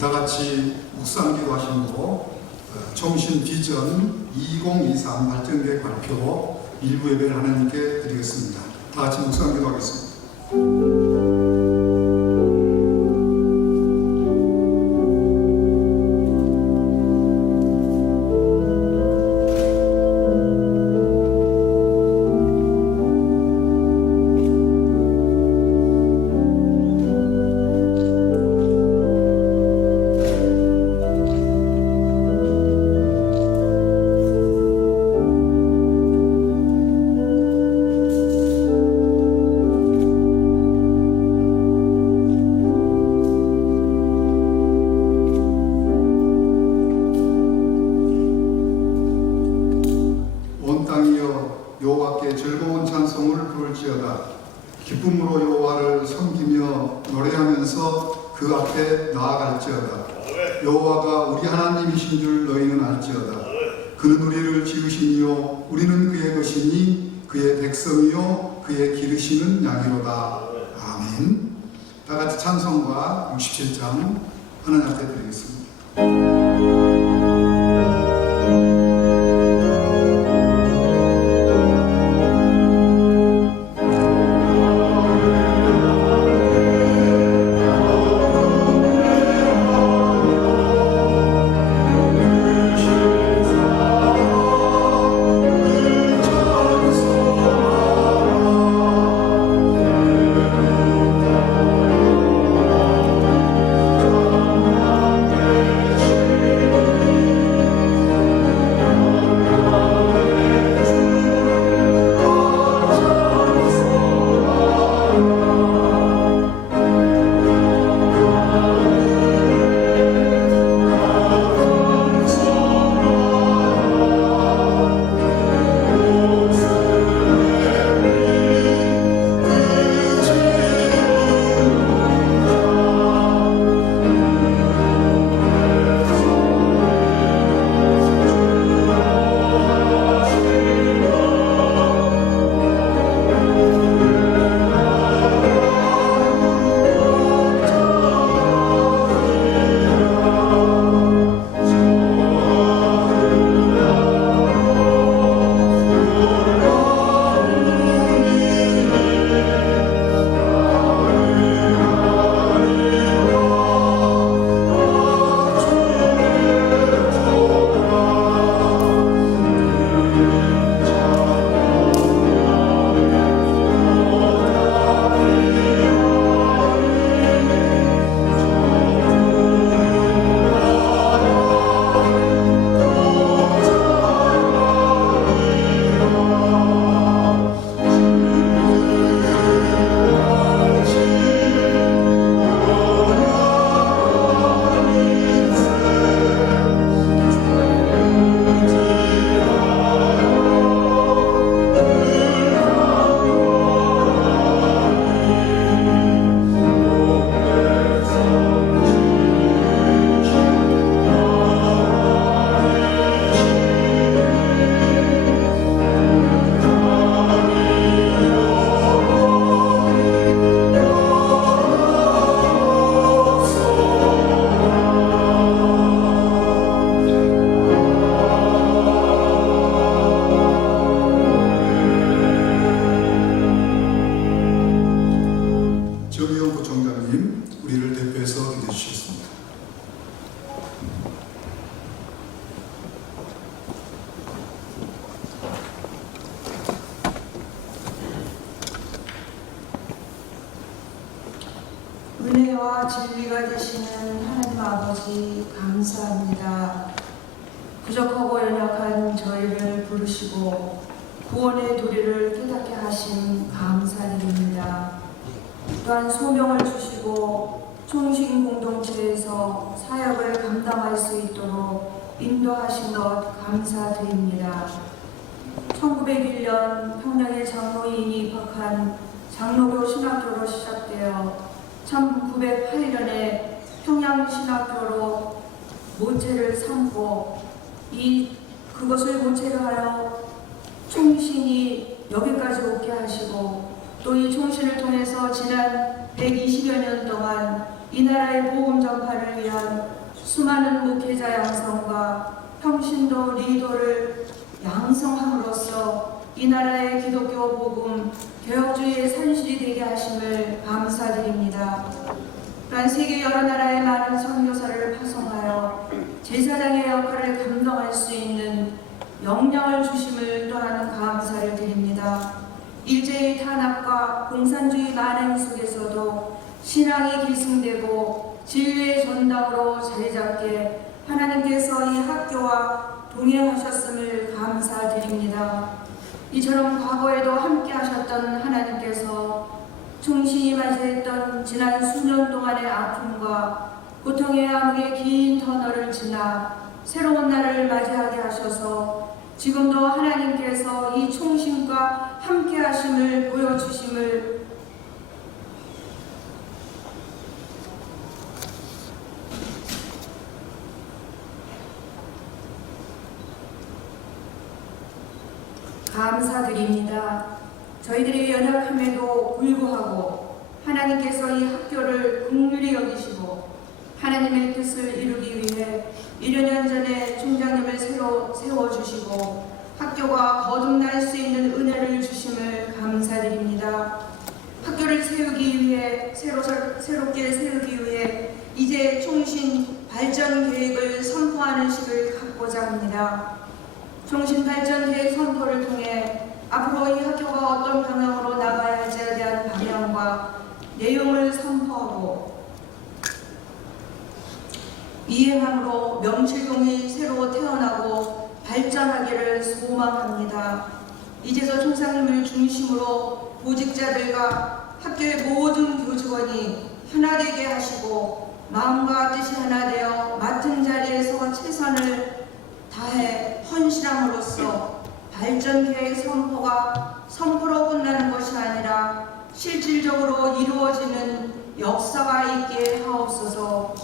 다 같이 묵상기도 하심으로 정신 비전 2023 발전계획 발표 일부 예배를 하나님께 드리겠습니다. 다 같이 묵상기도 하겠습니다. 여호와께 즐거운 찬송을 부를지어다. 기쁨으로 여호와를 섬기며 노래하면서 그 앞에 나아갈지어다. 여호와가 우리 하나님이신 줄 너희는 알지어다. 그는 우리를 지으시니요 우리는 그의 것이니 그의 백성이요 그의 기르시는 양이로다. 아멘. 다 같이 찬송가 67장 하나님 앞에 드리겠습니다. 우리를 대표해서 기도해 주시겠습니다. 은혜와 진리가 되시는 하나님 아버지 감사합니다. 부족하고 연약한 저희를 부르시고 구원의 도리를 깨닫게 하신 감사드립니다. 또한 소명을 주시고 총신 공동체에서 사역을 감당할 수 있도록 인도하신 것 감사드립니다. 1901년 평양의 장로인이 입학한 장로교 신학교로 시작되어 1908년에 평양신학교로 모체를 삼고 그것을 모체로 하여 총신이 여기까지 오게 하시고 또 이 총신을 통해서 지난 120여 년 동안 이 나라의 복음 전파를 위한 수많은 목회자 양성과 평신도 리더를 양성함으로써 이 나라의 기독교 복음 개혁주의의 산실이 되게 하심을 감사드립니다. 또한 세계 여러 나라의 많은 선교사를 파송하여 제사장의 역할을 감당할 수 있는 역량을 주심을 또한 감사를 드립니다. 일제의 탄압과 공산주의 만행 속에서도 신앙이 계승되고 진리의 전당으로 자리잡게 하나님께서 이 학교와 동행하셨음을 감사드립니다. 이처럼 과거에도 함께 하셨던 하나님께서 충신이 맞이했던 지난 수년 동안의 아픔과 고통의 암흑의 긴 터널을 지나 새로운 날을 맞이하게 하셔서 지금도 하나님께서 이 충신과 함께 하심을 보여주심을 감사드립니다. 저희들이 연약함에도 불구하고 하나님께서 이 학교를 긍휼히 여기시고 하나님의 뜻을 이루기 위해 1년 전에 총장님을 새로 세워주시고 학교가 거듭날 수 있는 은혜를 주심을 감사드립니다. 학교를 세우기 위해 새롭게 세우기 위해 이제 총신 발전 계획을 선포하는 식을 갖고자 합니다. 총신 발전 계획 선포를 통해 앞으로 이 학교가 어떤 방향으로 나가야 할지에 대한 방향과 내용을 선포하고 이행함으로 명실공히 새로 태어나고 발전하기를 소망합니다. 이제서 총장님을 중심으로 보직자들과 학교의 모든 교직원이 하나 되게 하시고 마음과 뜻이 하나 되어 맡은 자리에서 최선을 다해 헌신함으로써 발전 계획 선포가 선포로 끝나는 것이 아니라 실질적으로 이루어지는 역사가 있게 하옵소서.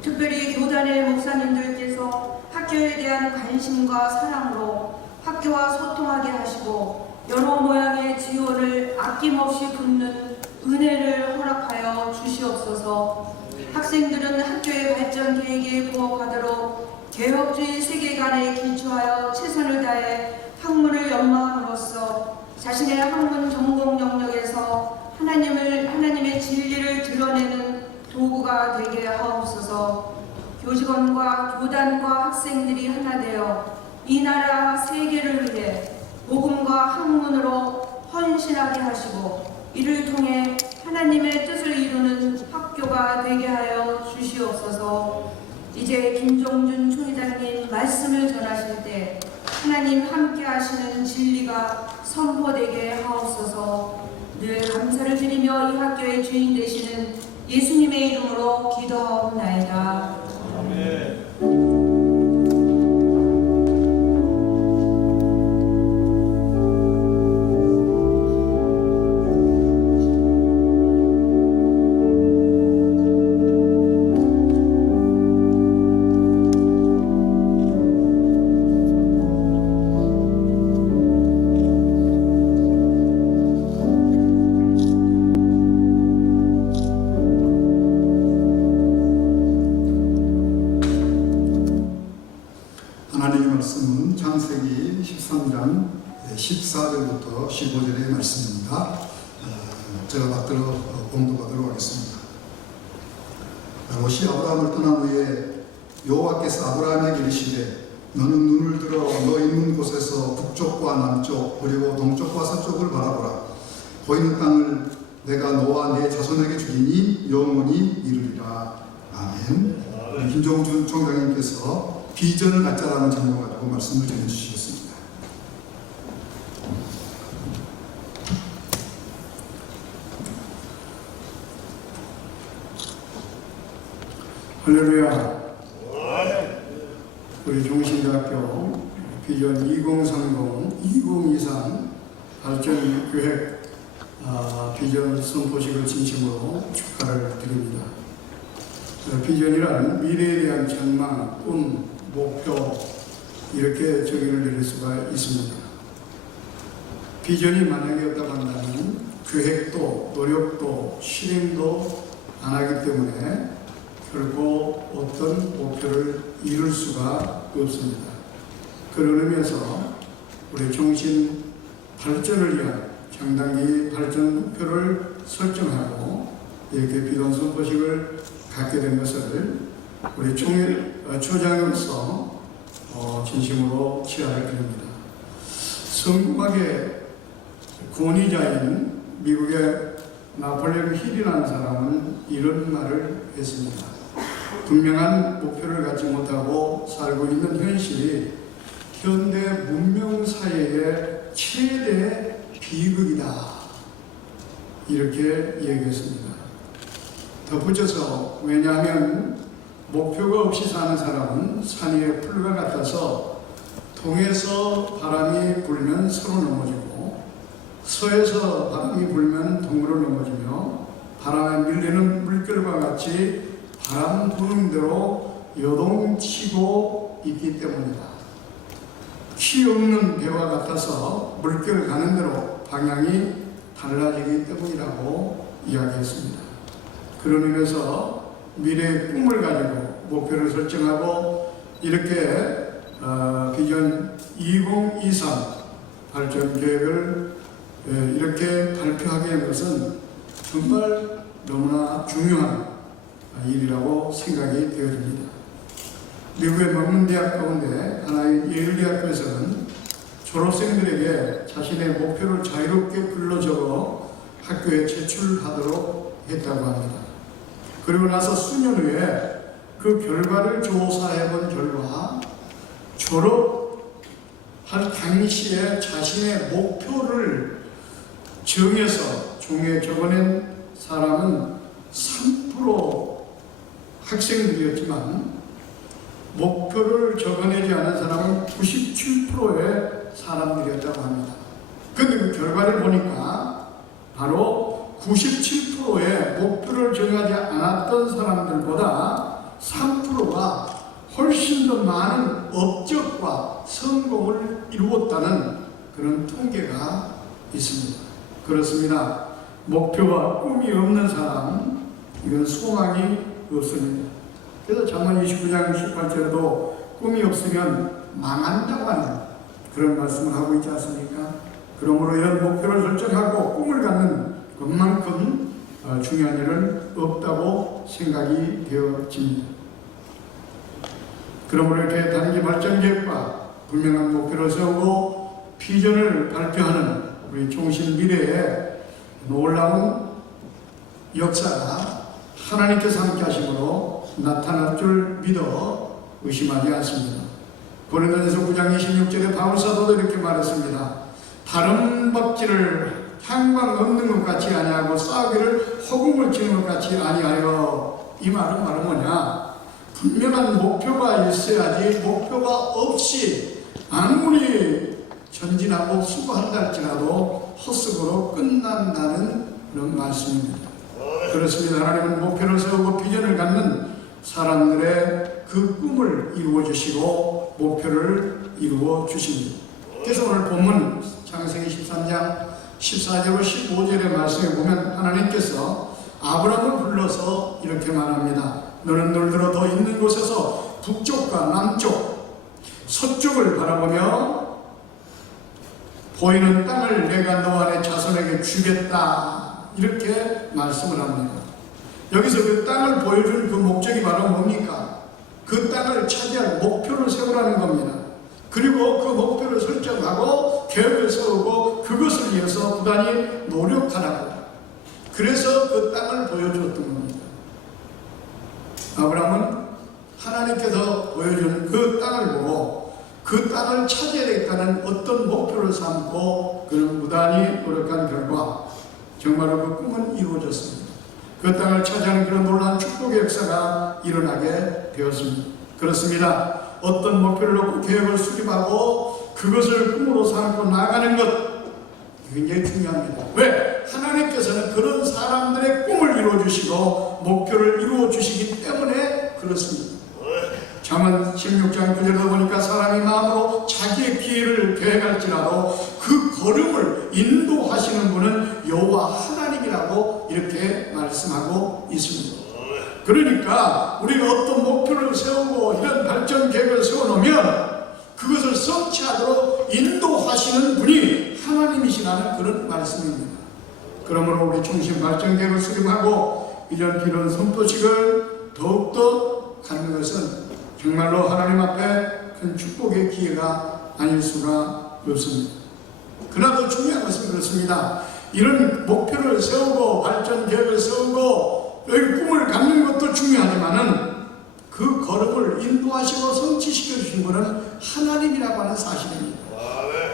특별히 교단의 목사님들께서 학교에 대한 관심과 사랑으로 학교와 소통하게 하시고 여러 모양의 지원을 아낌없이 붓는 은혜를 허락하여 주시옵소서. 학생들은 학교의 발전 계획에 부합하도록 개혁주의 세계관에 기초하여 최선을 다해 학문을 연마함으로써 자신의 학문 전공 영역에서 하나님의 진리를 드러내는 도구가 되게 하옵소서. 교직원과 교단과 학생들이 하나 되어 이 나라 세계를 위해 복음과 학문으로 헌신하게 하시고 이를 통해 하나님의 뜻을 이루는 학교가 되게 하여 주시옵소서. 이제 김종준 총회장님 말씀을 전하실 때 하나님 함께 하시는 진리가 선포되게 하옵소서. 늘 감사를 드리며 이 학교의 주인 되시는 예수님의 이름으로 기도하옵나이다. 아멘. 하나님의 말씀은 창세기 13장 14절부터 15절의 말씀입니다. 제가 받들어 공독하도록 하겠습니다. 롯이 아브라함을 떠난 후에 여호와께서 아브라함에게 이르시되 너는 눈을 들어 너 있는 곳에서 북쪽과 남쪽 그리고 동쪽과 서쪽을 바라보라. 보이는 땅을 내가 너와 내 자손에게 주리니 영원히 이르리라. 아멘. 김종준 총장님께서 비전을 갖자라는 제목을 가지고 말씀을 전해주시겠습니다. 할렐루야. 우리 종신대학교 비전 2030, 2023 발전계획 비전 선포식을 진심으로 축하를 드립니다. 비전이란 미래에 대한 전망, 꿈, 목표 이렇게 정의를 내릴 수가 있습니다. 비전이 만약에 없다고 한다면 계획도 노력도 실행도 안 하기 때문에 결코 어떤 목표를 이룰 수가 없습니다. 그런 의미에서 우리 종신 발전을 위한 장단기 발전 목표를 설정하고 이렇게 비단 선포식을 갖게 된 것을 우리 초장으로서 진심으로 치하를 드립니다. 성공학의 권위자인 미국의 나폴레옹 힐이라는 사람은 이런 말을 했습니다. 분명한 목표를 갖지 못하고 살고 있는 현실이 현대 문명 사회의 최대 비극이다. 이렇게 얘기했습니다. 덧붙여서 왜냐하면 목표가 없이 사는 사람은 산 위의 풀과 같아서 동에서 바람이 불면 서로 넘어지고 서에서 바람이 불면 동으로 넘어지며 바람에 밀리는 물결과 같이 바람 부는 대로 요동치고 있기 때문이다. 키 없는 배와 같아서 물결 가는 대로 방향이 달라지기 때문이라고 이야기했습니다. 그런 의미에서 미래의 꿈을 가지고 목표를 설정하고 이렇게 비전 2023 발전 계획을 이렇게 발표하게 된 것은 정말 너무나 중요한 일이라고 생각이 되어집니다. 미국의 명문 대학 가운데 하나인 예일 대학교에서는 졸업생들에게 자신의 목표를 자유롭게 글로 적어 학교에 제출하도록 했다고 합니다. 그리고 나서 수년 후에 그 결과를 조사해 본 결과 졸업할 당시에 자신의 목표를 정해서 종이에 적어낸 사람은 3% 학생들이었지만 목표를 적어내지 않은 사람은 97%의 사람들이었다고 합니다. 그런데 그 결과를 보니까 바로 97%의 목표를 정하지 않았던 사람들보다 3%가 훨씬 더 많은 업적과 성공을 이루었다는 그런 통계가 있습니다. 그렇습니다. 목표와 꿈이 없는 사람, 이건 소망이 없습니다. 그래서 잠언 29장 18절에도 꿈이 없으면 망한다고 하는 그런 말씀을 하고 있지 않습니까? 그러므로 이런 목표를 설정하고 꿈을 갖는 것만큼 중요한 일은 없다고 생각이 되어집니다. 그러므로 이렇게 단기 발전 계획과 분명한 목표를 세우고 비전을 발표하는 우리 종신 미래의 놀라운 역사가 하나님께서 함께 하심으로 나타날 줄 믿어 의심하지 않습니다. 고린도전서 9장 26절에 바울 사도도 이렇게 말했습니다. 다른 박지를 향방 없는 것 같이 아니하고 싸우기를 허공을 치는 것 같이 아니하여. 이 말은 뭐냐? 분명한 목표가 있어야지 목표가 없이 아무리 전진하고 수고한다 할지라도 헛수고로 끝난다는 그런 말씀입니다. 그렇습니다. 하나님은 목표를 세우고 비전을 갖는 사람들의 그 꿈을 이루어 주시고 목표를 이루어 주십니다. 그래서 오늘 본문 창세기 13장 14절로 15절의 말씀에 보면 하나님께서 아브라함을 불러서 이렇게 말합니다. 너는 놀들어 더 있는 곳에서 북쪽과 남쪽, 서쪽을 바라보며 보이는 땅을 내가 너와 내 자손에게 주겠다. 이렇게 말씀을 합니다. 여기서 그 땅을 보여준 그 목적이 바로 뭡니까? 그 땅을 차지할 목표를 세우라는 겁니다. 그리고 그 목표를 설정하고 계획을 세우고 그것을 위해서 부단히 노력하라고. 그래서 그 땅을 보여주었던 겁니다. 아브라함은 하나님께서 보여준 그 땅을 보고 그 땅을 차지해야겠다는 어떤 목표를 삼고 그는 무단히 노력한 결과 정말로 그 꿈은 이루어졌습니다. 그 땅을 차지하는 그런 놀라운 축복의 역사가 일어나게 되었습니다. 그렇습니다. 어떤 목표를 놓고 계획을 수립하고 그것을 꿈으로 삼고 나가는 것 굉장히 중요합니다. 왜? 하나님께서는 그런 사람들의 꿈을 이루어주시고 목표를 이루어주시기 때문에 그렇습니다. 잠언 16장 9절에 보니까 사람이 마음으로 자기의 기회를 계획할지라도 그 걸음을 인도하시는 분은 여호와 하나님이라고 이렇게 말씀하고 있습니다. 그러니까 우리가 어떤 목표를 세우고 이런 발전 계획을 세워놓으면 그것을 성취하도록 인도하시는 분이 하나님이시라는 그런 말씀입니다. 그러므로 우리 중심 발전 계획을 수립하고 이런 선포식을 더욱더 갖는 것은 정말로 하나님 앞에 큰 축복의 기회가 아닐 수가 없습니다. 그러나 더 중요한 것은 그렇습니다. 이런 목표를 세우고 발전 계획을 세우고 여기 꿈을 갖는 것도 중요하지만은 그 걸음을 인도하시고 성취시켜 주신 분은 하나님이라고 하는 사실입니다.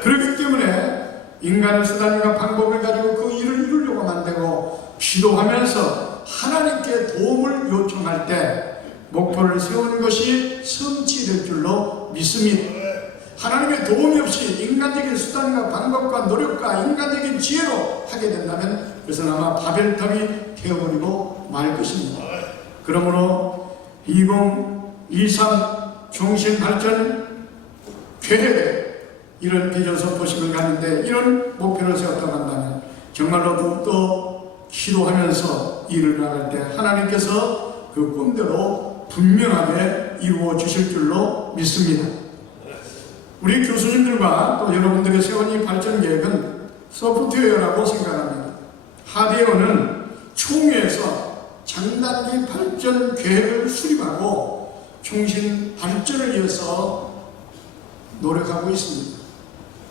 그렇기 때문에 인간의 수단과 방법을 가지고 그 일을 이루려고 만들고 기도하면서 하나님께 도움을 요청할 때 목표를 세우는 것이 성취될 줄로 믿습니다. 하나님의 도움이 없이 인간적인 수단과 방법과 노력과 인간적인 지혜로 하게 된다면 그것은 아마 바벨탑이 되어버리고 말 것입니다. 그러므로 2023 중심발전 계획에 이런 비전 선포식을 가는데 이런 목표를 세웠다고 한다면 정말로 더욱더 기도하면서 일을 나갈 때 하나님께서 그 꿈대로 분명하게 이루어 주실 줄로 믿습니다. 우리 교수님들과 또 여러분들의 세운 이 발전 계획은 소프트웨어라고 생각합니다. 하드웨어는 총회에서 장단기 발전 계획을 수립하고 중심 발전을 위해서 노력하고 있습니다.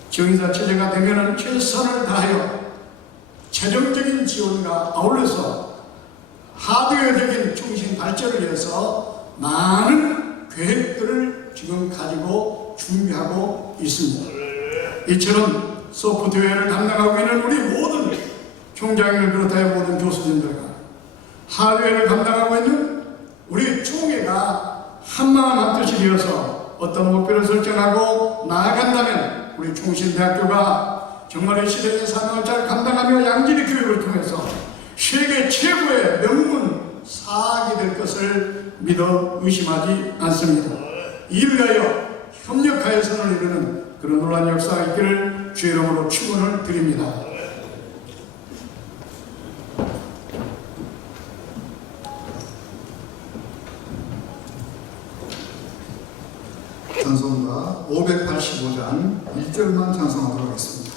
정의사 체제가 되면 최선을 다하여 재정적인 지원과 아울러서 하드웨어적인 중심 발전을 위해서 많은 계획들을 지금 가지고 준비하고 있습니다. 이처럼 소프트웨어를 담당하고 있는 우리 모든 총장님을 비롯하여 모든 교수님들과 하드웨어를 담당하고 있는 우리 총회가 한마음 한뜻이 되어서 어떤 목표를 설정하고 나아간다면 우리 충신대학교가 정말 이 시대의 사명을 잘 감당하며 양질의 교육을 통해서 세계 최고의 명문 사학이 될 것을 믿어 의심하지 않습니다. 이를 위하여 협력하여 선을 이루는 그런 놀라운 역사가 있기를 주의 이름으로 축원을 드립니다. 찬송가 585장 1절만 찬송하도록 하겠습니다.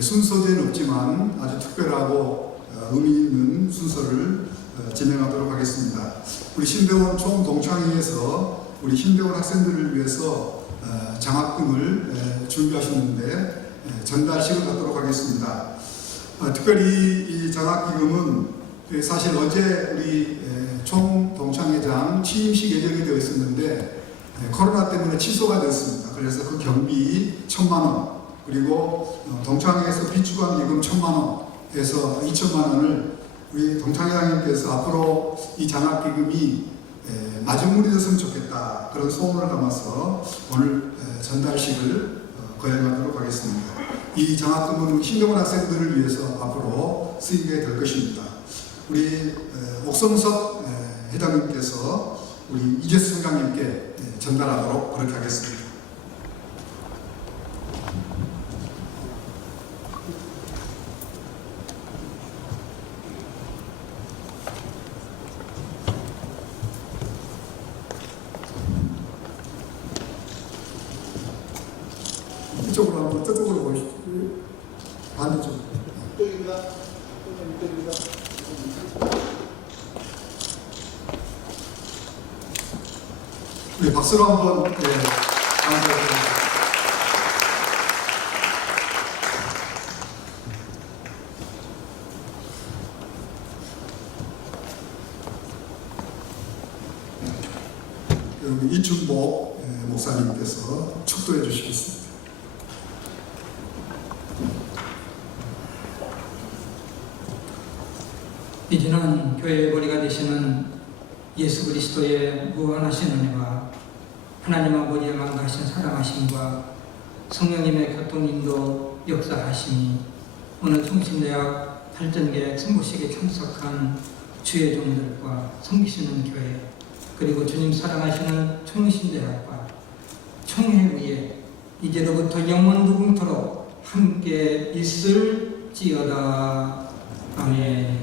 순서대는 없지만 아주 특별하고 의미 있는 순서를 진행하도록 하겠습니다. 우리 신대원 총동창회에서 우리 신대원 학생들을 위해서 장학금을 준비하셨는데 전달식을 갖도록 하겠습니다. 특별히 이 장학기금은 사실 어제 우리 총동창회장 취임식 예정이 되어 있었는데 코로나 때문에 취소가 됐습니다. 그래서 그 경비 1,000만 원 그리고 동창회에서 비축한 기금 1,000만 원에서 2,000만 원을 우리 동창회장님께서 앞으로 이 장학기금이 마중물이 됐으면 좋겠다 그런 소원을 담아서 오늘 전달식을 거행하도록 하겠습니다. 이 장학금은 신경원 학생들을 위해서 앞으로 쓰이게 될 것입니다. 우리 옥성석 회장님께서 우리 이재수 총장님께 전달하도록 그렇게 하겠습니다. 이쪽으로 한번 저쪽으로 보시죠. 반대쪽. 이쪽입니다. 이쪽입니다. 네, 박수로 한번 감사드립니다. 여기 이춘복 목사님께서 축도해 주시겠습니다. 이제는 교회의 머리가 되시는 예수 그리스도의 무한하신 은혜와 하나님 아버지의 만가하신 사랑하심과 성령님의 교통인도 역사하심이 오늘 총신대학 발전계획 선보식에 참석한 주의 종들과 섬기시는 교회 그리고 주님 사랑하시는 총신대학과 총회 위에 이제로부터 영원 무궁토록 함께 있을지어다. 아멘.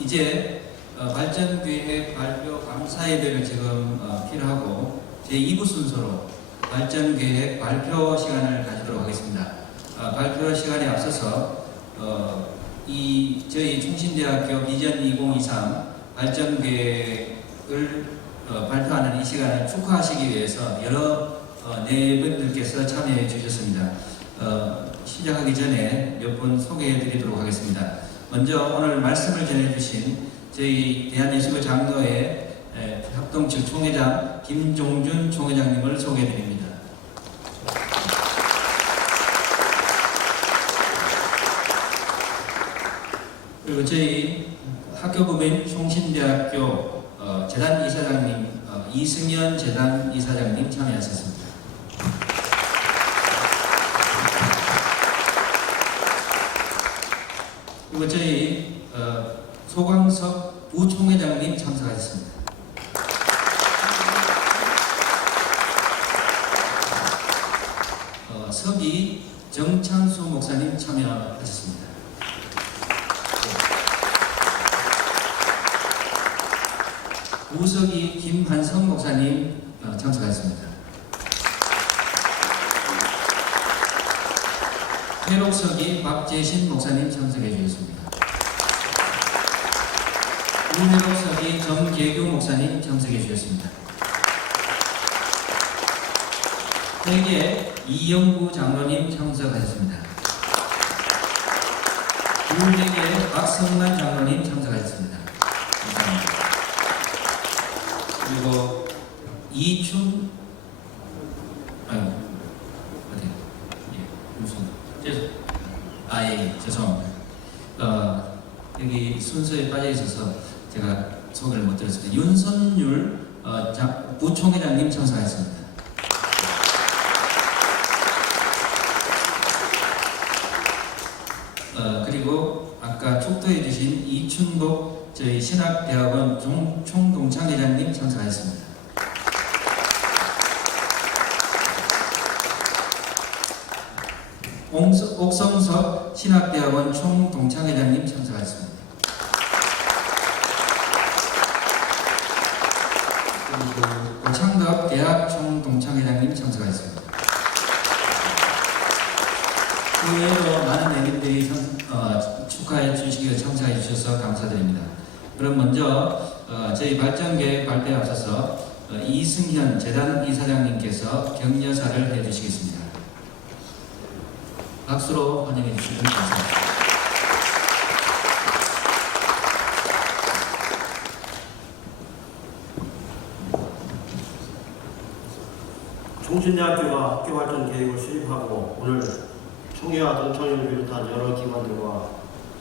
이제 발전계획 발표 감사예배를 지금 필요하고 제2부 순서로 발전계획 발표 시간을 가지도록 하겠습니다. 발표 시간에 앞서서 저희 충신대학교 비전 2023 발전계획을 발표하는 이 시간을 축하하시기 위해서 여러 네 분들께서 참여해 주셨습니다. 시작하기 전에 몇 분 소개해 드리도록 하겠습니다. 먼저 오늘 말씀을 전해주신 저희 대한예수교 장로회 합동측 총회장 김종준 총회장님을 소개해 드립니다. 그리고 저희 학교법인 총신대학교 재단 이사장님 이승현 재단 이사장님 참여하셨습니다. 그리고 저희 소광석 부총회장님 참석하셨습니다. 서기 정창수 목사님 참여하셨습니다. 우석이 김한성 목사님 참석하셨습니다. 회록석이 박재신 목사님 참석해 주셨습니다. 우회록석이 정계규 목사님 참석해 주셨습니다. 회계 이영구 장로님 참석하셨습니다. 울회계 박성만 장로님 참석하셨습니다. 감사합니다. 그리고 이춘 죄송합니다. 여기 순서에 빠져 있어서 제가 소개를 못 드렸습니다. 윤선율 부총회장님 참석하셨습니다. 그리고 아까 축도해 주신 이춘복 저희 신학대학원 총동창회장님 참석하셨습니다. 옥성석 신학대학원 총동창회장님 참석하셨습니다. 그리고 고창덕 대학 총동창회장님 참석하셨습니다. 그 외에도 많은 내빈들이 축하해 주시기에 참석해 주셔서 감사드립니다. 그럼 먼저 저희 발전계획 발표에 앞서서 이승현 재단 이사장님께서 격려사를 해주시겠습니다. 박수로 환영해 주시면 감사합니다. 총신대학교가 학교 발전 계획을 수립하고 오늘 총회와 동창회를 비롯한 여러 기관들과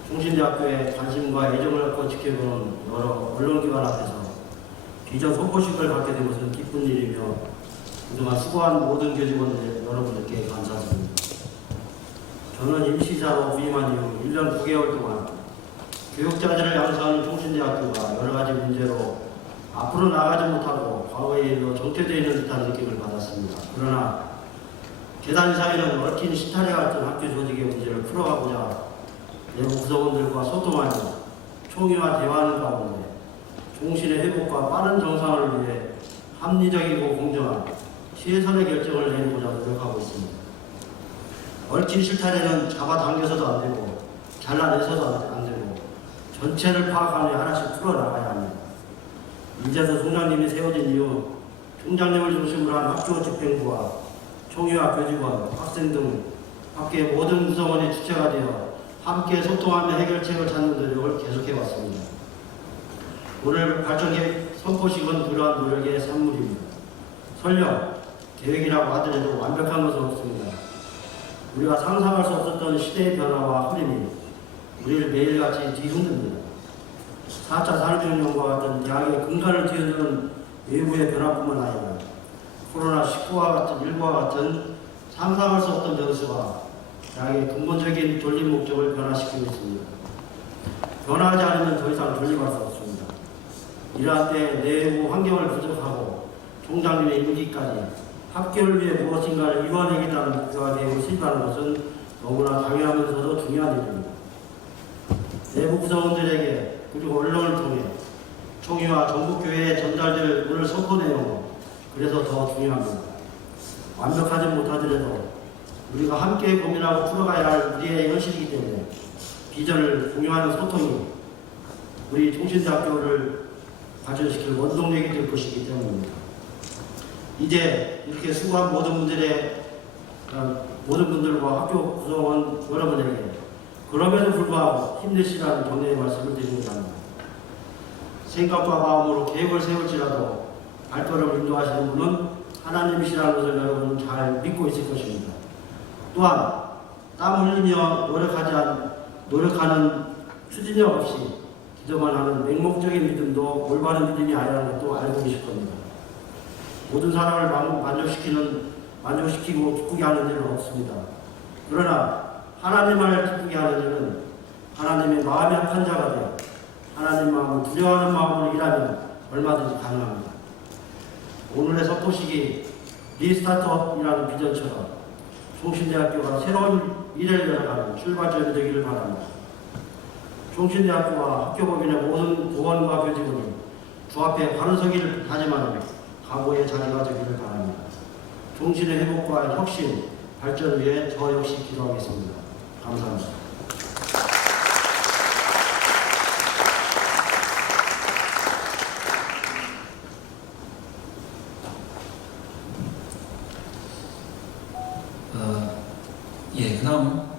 총신대학교에 관심과 애정을 갖고 지켜보는 여러 언론기관 앞에서 비전 선포식을 갖게 된 것은 기쁜 일이며 그동안 수고한 모든 교직원들 여러분들께 감사드립니다. 저는 임시사로 부임한 이후 1년 9개월 동안 교육자들을 양성하는 총신대학교가 여러 가지 문제로 앞으로 나가지 못하고 과거에 일로 정체되어 있는 듯한 느낌을 받았습니다. 그러나 계단 사회는 얽힌 신탈에 같은 학교 조직의 문제를 풀어가고자 내부 구성원들과 소통하며 총의와 대화하는 가운데 종신의 회복과 빠른 정상화를 위해 합리적이고 공정한 최선의 결정을 내리고자 노력하고 있습니다. 얽힌 실타래는 잡아당겨서도 안 되고 잘라내서도 안 되고 전체를 파악하며 하나씩 풀어나가야 합니다. 이제서 총장님이 세워진 이후 총장님을 중심으로 한 학교 집행부와 총회와 교직원, 학생 등 학교의 모든 구성원이 주체가 되어 함께 소통하며 해결책을 찾는 노력을 계속해왔습니다. 오늘 발전계획 선포식은 그러한 노력의 산물입니다. 설령 계획이라고 하더라도 완벽한 것은 없습니다. 우리가 상상할 수 없었던 시대의 변화와 흐름이 우리를 매일같이 뒤흔듭니다. 4차 산업혁명과 같은 대학의 근간을 뒤흔드는 외부의 변화뿐만 아니라 코로나19와 같은 일과 같은 상상할 수 없던 변수가 대학의 근본적인 존립 목적을 변화시키고 있습니다. 변화하지 않으면 더 이상 존립할 수 없습니다. 이러한 때 내부 환경을 부족하고 총장님의 임기까지 학교를 위해 무엇인가를 이뤄내겠다는 목표가 되고 실패하는 것은 너무나 당연하면서도 중요한 일입니다. 내부 구성원들에게 그리고 언론을 통해 총회와 전국교회에 전달될 오늘 선포 내용은 그래서 더 중요합니다. 완벽하지 못하더라도 우리가 함께 고민하고 풀어가야 할 우리의 현실이기 때문에 비전을 공유하는 소통이 우리 총신대학교를 발전시킬 원동력이 될 것이기 때문입니다. 이제 이렇게 수고한 모든 분들과 학교 구성원 여러분에게 그럼에도 불구하고 힘내시라는 격려의 말씀을 드립니다. 생각과 마음으로 계획을 세울지라도 발걸음을 인도하시는 분은 하나님이시라는 것을 여러분은 잘 믿고 있을 것입니다. 또한 땀 흘리며 노력하는 추진력 없이 기도만 하는 맹목적인 믿음도 올바른 믿음이 아니라는 것도 알고 계실 겁니다. 모든 사람을 만족시키고 기쁘게 하는 일은 없습니다. 그러나 하나님을 기쁘게 하는 일은 하나님의 마음이 합한 자가 되어 하나님 마음을 두려워하는 마음으로 일하면 얼마든지 가능합니다. 오늘의 선포식이 리스타트업이라는 비전처럼 총신대학교가 새로운 미래를 열어가는 출발점이 되기를 바랍니다. 총신대학교와 학교법인의 모든 보건과 교직원이 주 앞에 바로 서기를 다짐하는 각오의 자리가 되기를 바랍니다. 종신의 회복과 혁신, 발전을 위해 저 역시 기도하겠습니다. 감사합니다. 그다음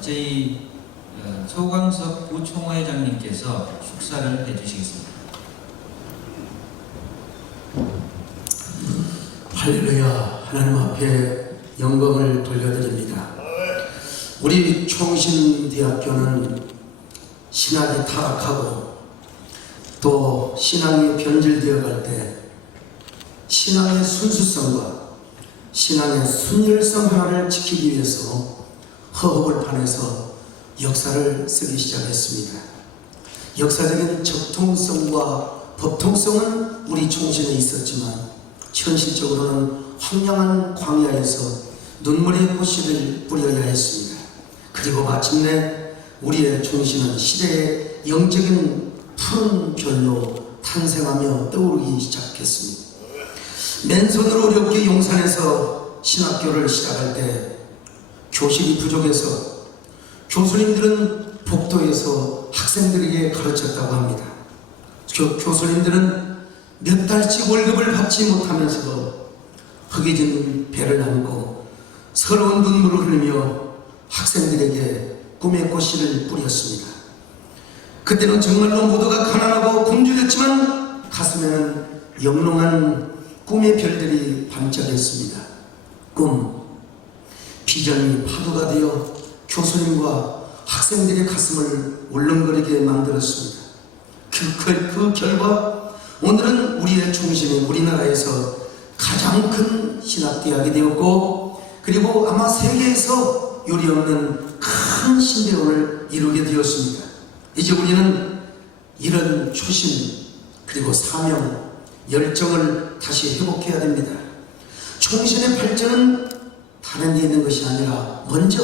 저희 소광석 부총회장님께서 축사를 해주시겠습니다. 할렐루야. 하나님 앞에 영광을 돌려드립니다. 우리 총신대학교는 신학이 타락하고 또 신앙이 변질되어 갈 때 신앙의 순수성과 신앙의 순결성 하나를 지키기 위해서 허허벌판에서 역사를 쓰기 시작했습니다. 역사적인 적통성과 법통성은 우리 총신에 있었지만 현실적으로는 황량한 광야에서 눈물의 꽃씨를 뿌려야 했습니다. 그리고 마침내 우리의 총신은 시대의 영적인 푸른 별로 탄생하며 떠오르기 시작했습니다. 맨손으로 어렵게 용산에서 신학교를 시작할 때 교실이 부족해서 교수님들은 복도에서 학생들에게 가르쳤다고 합니다. 교수님들은 몇 달씩 월급을 받지 못하면서도 허기진 배를 안고 서러운 눈물을 흘리며 학생들에게 꿈의 꽃씨를 뿌렸습니다. 그때는 정말로 모두가 가난하고 굶주렸지만 가슴에는 영롱한 꿈의 별들이 반짝였습니다. 꿈, 비전이 파도가 되어 교수님과 학생들의 가슴을 울렁거리게 만들었습니다. 그 결과 오늘은 우리의 중심인 우리나라에서 가장 큰 신학대학이 되었고, 그리고 아마 세계에서 요리없는 큰 신대원을 이루게 되었습니다. 이제 우리는 이런 초심, 그리고 사명, 열정을 다시 회복해야 됩니다. 총신의 발전은 다른 데 있는 것이 아니라 먼저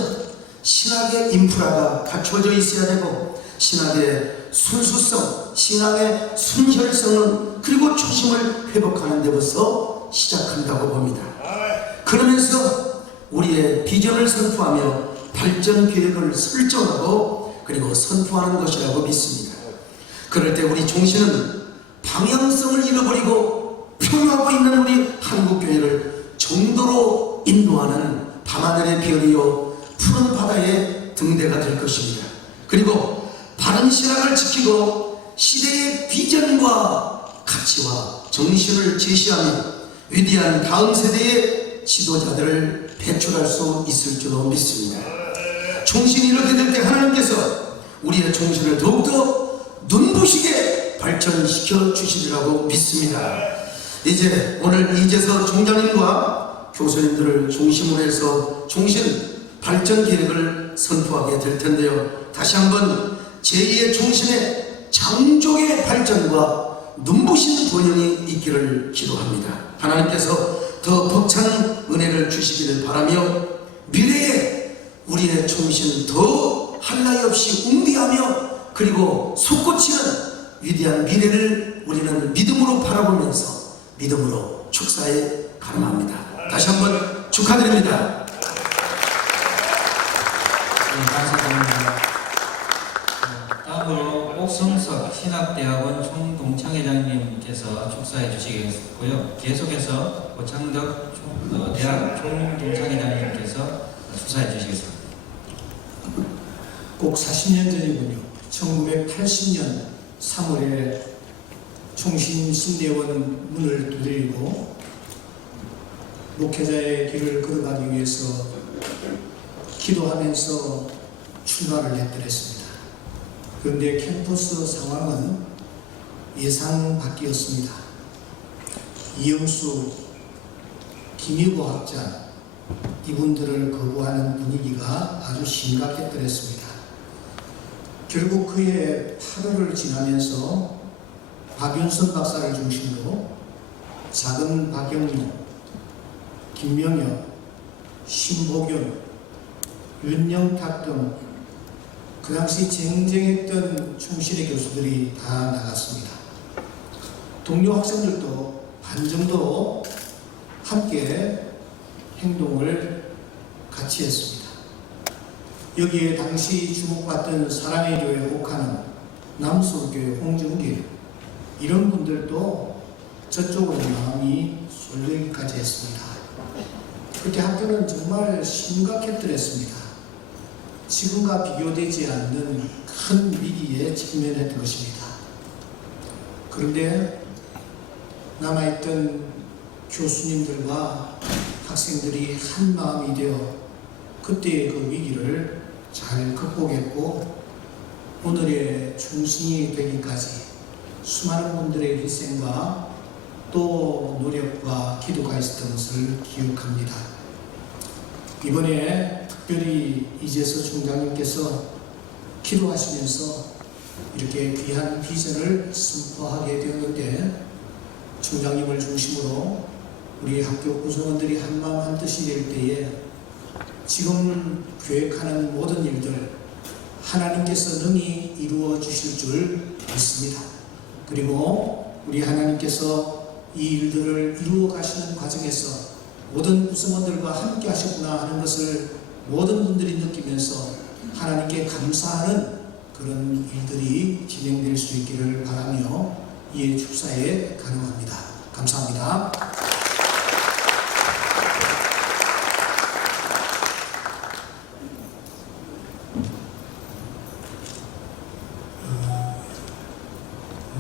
신학의 인프라가 갖춰져 있어야 되고, 신학의 순수성, 신학의 순혈성을, 그리고 초심을 회복하는 데부터 시작한다고 봅니다. 그러면서 우리의 비전을 선포하며 발전 계획을 설정하고 그리고 선포하는 것이라고 믿습니다. 그럴 때 우리 종신은 방향성을 잃어버리고 평화하고 있는 우리 한국교회를 정도로 인도하는 밤하늘의 별이요 푸른 바다의 등대가 될 것입니다. 그리고 바른 신학을 지키고 시대의 비전과 가치와 정신을 제시하며 위대한 다음 세대의 지도자들을 배출할 수 있을 줄로 믿습니다. 종신이 이렇게 될 때 하나님께서 우리의 종신을 더욱더 눈부시게 발전시켜 주시리라고 믿습니다. 이제 오늘 이재서 총장님과 교수님들을 중심으로 해서 종신 발전 계획을 선포하게 될 텐데요. 다시 한번 제2의 종신의 장족의 발전과 눈부신 번영이 있기를 기도합니다. 하나님께서 더 벅찬 은혜를 주시기를 바라며 미래에 우리의 종신 더 한라이 없이 웅비하며 그리고 솟구치는 위대한 미래를 우리는 믿음으로 바라보면서 믿음으로 축사에 가름합니다. 다시 한번 축하드립니다. 네, 감사드립니다. 다음으로 옥성석 신학대학원 총동창회장님께서 축사해 주시겠고요. 계속해서 고창덕 대학 총동창회장님께서 축사해 주시겠습니다. 꼭 40년 전이군요. 1980년 3월에 총신신대원 문을 두드리고 목회자의 길을 걸어가기 위해서 기도하면서 출마를 했더랬습니다. 그런데 캠퍼스 상황은 예상 밖이었습니다. 이영수, 김희고 학자 이분들을 거부하는 분위기가 아주 심각했더랬습니다. 결국 그해 8월을 지나면서 박윤선 박사를 중심으로 작은 박영민, 김명혁, 신복윤, 윤영탁 등 그 당시 쟁쟁했던 총신의 교수들이 다 나갔습니다. 동료 학생들도 반 정도 함께 행동을 같이 했습니다. 여기에 당시 주목받던 사랑의 교회 혹하는 남서울교회 홍준길 이런 분들도 저쪽으로 마음이 쏠리기까지 했습니다. 그때 학교는 정말 심각했더랬습니다. 지금과 비교되지 않는 큰 위기에 직면했던 것입니다. 그런데 남아있던 교수님들과 학생들이 한 마음이 되어 그때의 그 위기를 잘 극복했고 오늘의 중심이 되기까지 수많은 분들의 희생과 또 노력과 기도가 있었던 것을 기억합니다. 이번에 특별히 이재서 총장님께서 기도하시면서 이렇게 귀한 비전을 선포하게 되었는데 총장님을 중심으로 우리 학교 구성원들이 한마음 한뜻이 될 때에 지금 계획하는 모든 일들 하나님께서 능히 이루어 주실 줄 믿습니다. 그리고 우리 하나님께서 이 일들을 이루어 가시는 과정에서 모든 구성원들과 함께 하셨구나 하는 것을 모든 분들이 느끼면서 하나님께 감사하는 그런 일들이 진행될 수 있기를 바라며 이 축사에 간구합니다. 감사합니다.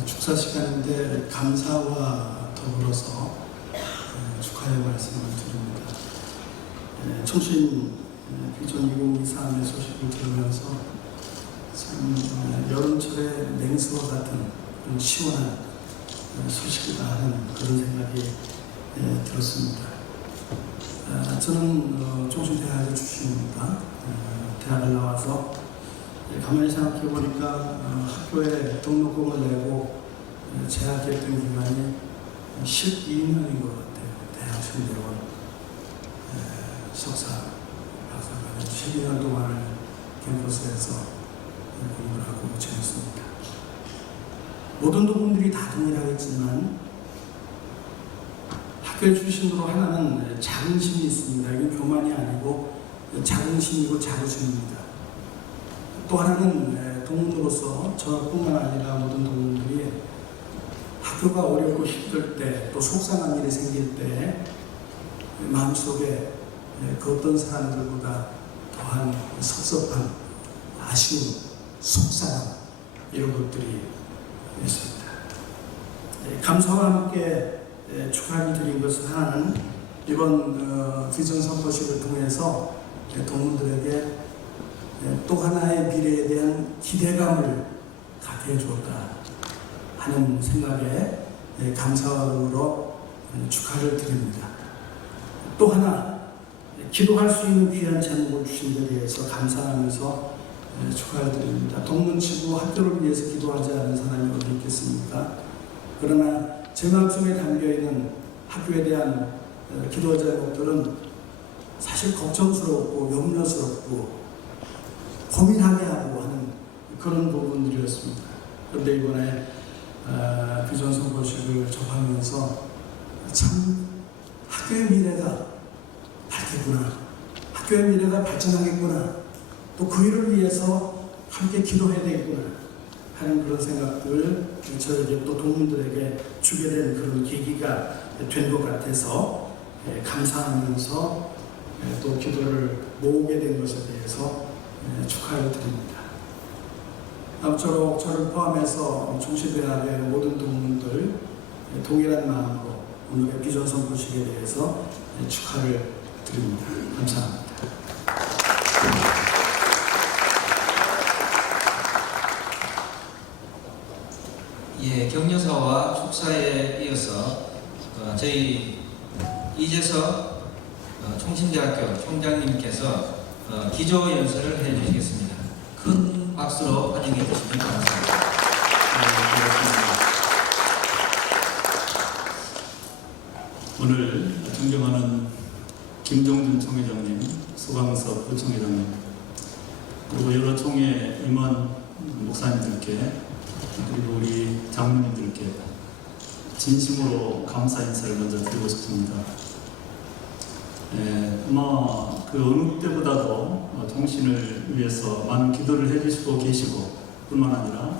축사 시간인데 감사와 더불어서 축하의 말씀을 드립니다. 청신 비전 2023의 소식을 들으면서 참 여름철의 냉수와 같은 그런 시원한 소식이다 하는 그런 생각이 들었습니다. 저는 총신대학의 출신입니다. 대학을 나와서 가만히 생각해 보니까 학교에 등록금을 내고 재학했던 기간이 12년인 것 같아요. 대학생대원 석사, 박사과정 12년 동안을 캠퍼스에서 공부를 하고 지냈습니다. 모든 부분들이 다 동일하겠지만 학교 출신으로 하나는 자긍심이 있습니다. 이건 교만이 아니고 자긍심이고 자부심입니다. 또 하나는 동문으로서 저뿐만 아니라 모든 동문들이 학교가 어렵고 힘들 때, 또 속상한 일이 생길 때 마음속에 그 어떤 사람들보다 더한 섭섭함, 아쉬움, 속상함 이런 것들이 있습니다. 감사와 함께 축하를 드린 것은 하나는 이번 비전 선포식을 통해서 동문들에게 또 하나의 미래에 대한 기대감을 갖게 해주었다 하는 생각에 감사로 축하를 드립니다. 또 하나 기도할 수 있는 귀한 제목을 주신 데 대해서 감사하면서 축하를 드립니다. 동문치고 학교를 위해서 기도하지 않은 사람이 어디 있겠습니까? 그러나 제 마음속에 담겨있는 학교에 대한 기도 제목들은 사실 걱정스럽고 염려스럽고 고민하게 하고 하는 그런 부분들이었습니다. 그런데 이번에 비전 선포식을 접하면서 참 학교의 미래가 밝겠구나, 학교의 미래가 발전하겠구나, 또 그 일을 위해서 함께 기도해야 되겠구나 하는 그런 생각들 저에게 또 동문들에게 주게 된 그런 계기가 된 것 같아서 감사하면서 또 기도를 모으게 된 것에 대해서 축하를 드립니다. 아무쪼록 저를 포함해서 총시대학의 모든 동문들 동일한 마음으로 오늘의 비전 선포식에 대해서 축하를 드립니다. 감사합니다. 예, 격려사와 축사에 이어서 저희 이재석 총신대학교 총장님께서 기조 연설을 해주시겠습니다. 큰 박수로 환영해 주시면 감사합니다. 오늘 존경하는 김종준 총회장님, 수광석 부총회장님, 그리고 여러 총회 임원 목사님들께, 그리고 우리 장로님들께 진심으로 감사 인사를 먼저 드리고 싶습니다. 아마 그 어느 때보다도 통신을 위해서 많은 기도를 해주시고 계시고 뿐만 아니라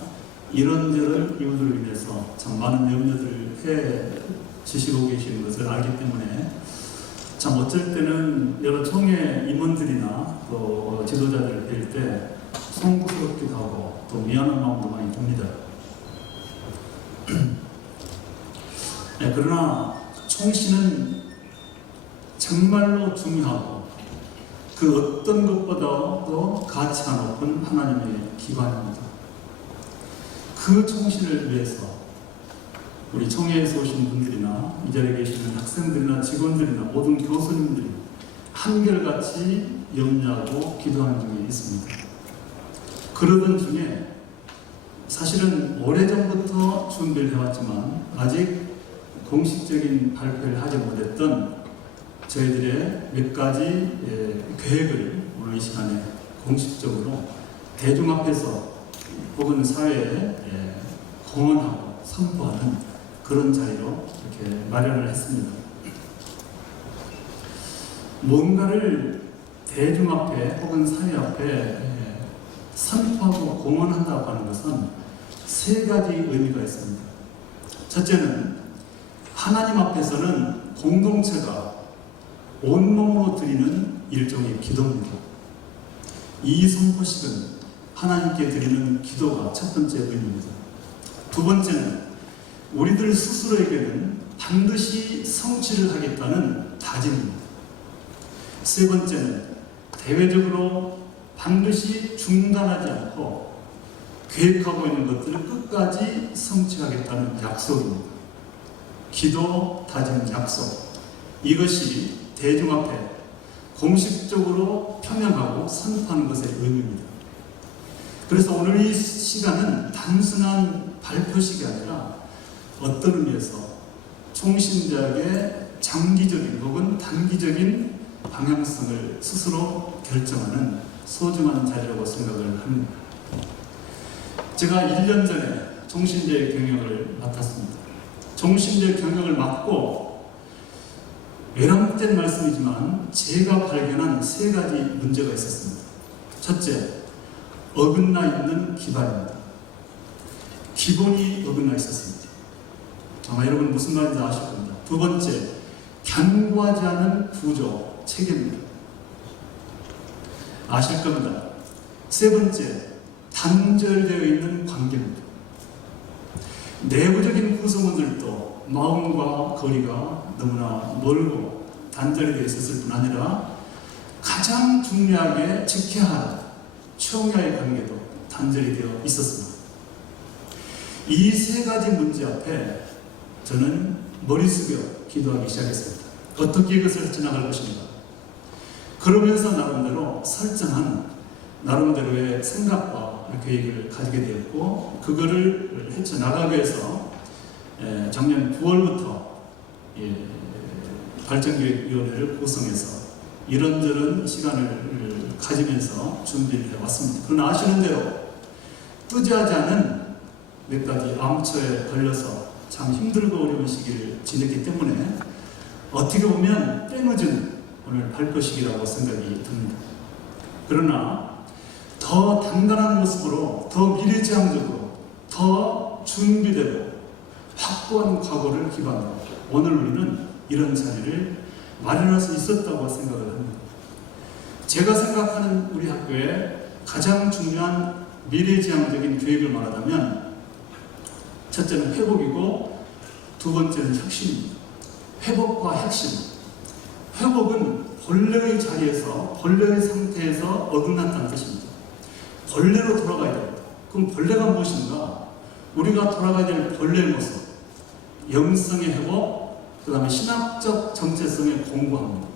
이런저런 이유들을 위해서 참 많은 염려들을 해 주시고 계시는 것을 알기 때문에 참 어쩔 때는 여러 총회 임원들이나 또 지도자들을 뵐 때 송구스럽기도 하고 또 미안한 마음도 많이 듭니다. 그러나 총신은 정말로 중요하고 그 어떤 것보다도 가치가 높은 하나님의 기관입니다. 그 총신을 위해서 우리 총회에서 오신 분들이나 이 자리에 계시는 학생들이나 직원들이나 모든 교수님들이 한결같이 염려하고 기도하는 중에 있습니다. 그러던 중에 사실은 오래전부터 준비를 해왔지만 아직 공식적인 발표를 하지 못했던 저희들의 몇 가지 계획을 오늘 이 시간에 공식적으로 대중 앞에서 혹은 사회에 공언하고 선포하는 그런 자리로 이렇게 마련을 했습니다. 뭔가를 대중 앞에 혹은 사회 앞에 선포하고 공헌한다고 하는 것은 세 가지 의미가 있습니다. 첫째는 하나님 앞에서는 공동체가 온몸으로 드리는 일종의 기도입니다. 이 선포식은 하나님께 드리는 기도가 첫 번째 의미입니다. 두 번째는 우리들 스스로에게는 반드시 성취를 하겠다는 다짐입니다. 세 번째는 대외적으로 반드시 중단하지 않고 계획하고 있는 것들을 끝까지 성취하겠다는 약속입니다. 기도, 다짐, 약속. 이것이 대중 앞에 공식적으로 표명하고 선포하는 것의 의미입니다. 그래서 오늘 이 시간은 단순한 발표식이 아니라 어떤 의미에서 총신대학의 장기적인 혹은 단기적인 방향성을 스스로 결정하는 소중한 자리라고 생각을 합니다. 제가 1년 전에 총신대 경영을 맡았습니다. 총신대 경영을 맡고 외람된 말씀이지만 제가 발견한 세 가지 문제가 있었습니다. 첫째, 어긋나 있는 기반입니다. 기본이 어긋나 있었습니다. 아마 여러분 무슨 말인지 아실 겁니다. 두 번째, 견고하지 않은 구조, 체계입니다. 아실 겁니다. 세 번째, 단절되어 있는 관계입니다. 내부적인 구성원들도 마음과 거리가 너무나 멀고 단절이 되어 있었을 뿐 아니라 가장 중요하게 지켜야 할 총야의 관계도 단절이 되어 있었습니다. 이 세 가지 문제 앞에 저는 머리 숙여 기도하기 시작했습니다. 어떻게 이것을 지나갈 것인가. 그러면서 나름대로 설정한 나름대로의 생각과 계획을 가지게 되었고 그거를 헤쳐나가기 위해서 작년 9월부터 발전계획위원회를 구성해서 이런저런 시간을 가지면서 준비를 해왔습니다. 그러나 아시는 대로 뜨지하지 않은 몇 가지 암초에 걸려서 참 힘들고 어려운 시기를 지냈기 때문에 어떻게 보면 때늦은 오늘 발표식이라고 생각이 듭니다. 그러나 더 단단한 모습으로, 더 미래지향적으로, 더 준비되고 확고한 각오를 기반으로 오늘 우리는 이런 자리를 마련할 수 있었다고 생각을 합니다. 제가 생각하는 우리 학교의 가장 중요한 미래지향적인 계획을 말하자면 첫째는 회복이고 두 번째는 혁신입니다. 회복과 혁신. 회복은 본래의 자리에서, 본래의 상태에서 어긋났다는 뜻입니다. 본래로 돌아가야 됩니다. 그럼 본래가 무엇인가? 우리가 돌아가야 될 본래의 모습, 영성의 회복, 그 다음에 신학적 정체성의 공부합니다.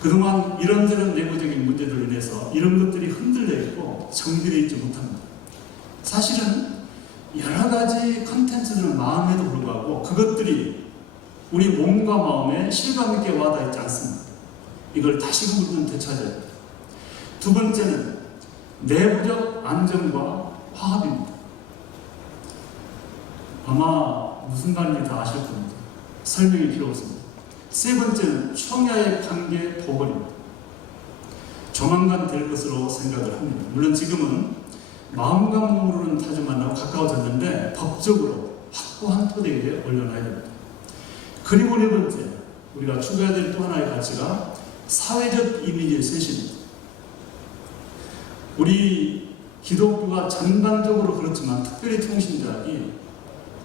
그동안 이런저런 내부적인 문제들로 인해서 이런 것들이 흔들려 있고 정비되어 있지 못합니다. 사실은 여러 가지 컨텐츠들은 마음에도 불구하고 그것들이 우리 몸과 마음에 실감 있게 와닿아 있지 않습니다. 이걸 다시금 우리는 되찾아야 됩니다. 두 번째는 내부적 안정과 화합입니다. 아마 무슨 말인지 다 아실 겁니다. 설명이 필요 없습니다. 세 번째는 총야의 관계 복원입니다. 조만간 될 것으로 생각을 합니다. 물론 지금은 마음과 몸으로는 자주 만나고 가까워졌는데 법적으로 확고한 토대 위에 올려놔야 됩니다. 그리고 네 번째, 우리가 추가해야 될 또 하나의 가치가 사회적 이미지의 쇄신입니다. 우리 기독교가 전반적으로 그렇지만 특별히 통신대학이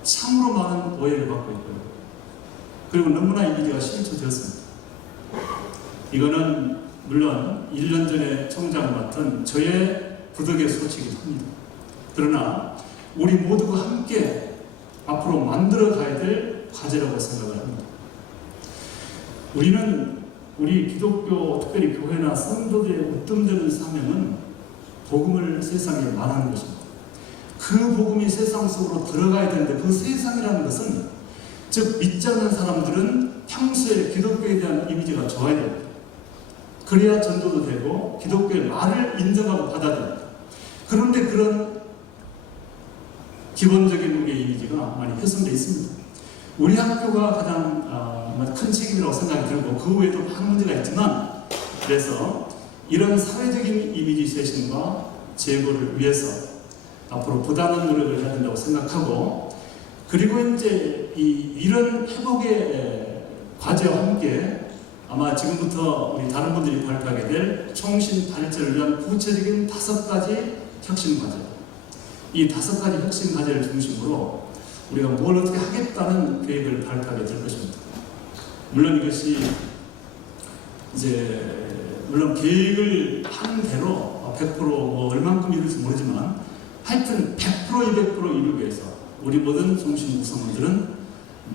참으로 많은 오해를 받고 있고요. 그리고 너무나 이미지가 실추되었습니다. 이거는 물론 1년 전에 총장을 맡은 저의 부덕의 소치이기도 합니다. 그러나 우리 모두가 함께 앞으로 만들어 가야 될 과제라고 생각을 합니다. 우리는 우리 기독교, 특별히 교회나 성도들의 으뜸되는 사명은 복음을 세상에 말하는 것입니다. 그 복음이 세상 속으로 들어가야 되는데 그 세상이라는 것은 즉 믿지 않는 사람들은 평소에 기독교에 대한 이미지가 좋아야 됩니다. 그래야 전도도 되고 기독교의 말을 인정하고 받아들입니다. 그런데 그런 기본적인 우리의 이미지가 많이 훼손되어 있습니다. 우리 학교가 가장 큰 책임이라고 생각이 들고 그 외에도 많은 문제가 있지만 그래서 이런 사회적인 이미지 쇄신과 제고를 위해서 앞으로 부단한 노력을 해야 된다고 생각하고, 그리고 이제 이런 회복의 과제와 함께 아마 지금부터 우리 다른 분들이 발표하게 될 총신 발전을 위한 구체적인 5가지 혁신 과제, 이 5가지 혁신 과제를 중심으로 우리가 뭘 어떻게 하겠다는 계획을 발표하게 될 것입니다. 물론 이것이 이제 물론 계획을 하는 대로 100% 뭐 얼만큼 이룰지 모르지만 하여튼 100% 200% 이루기 위해서 우리 모든 종신 구성원들은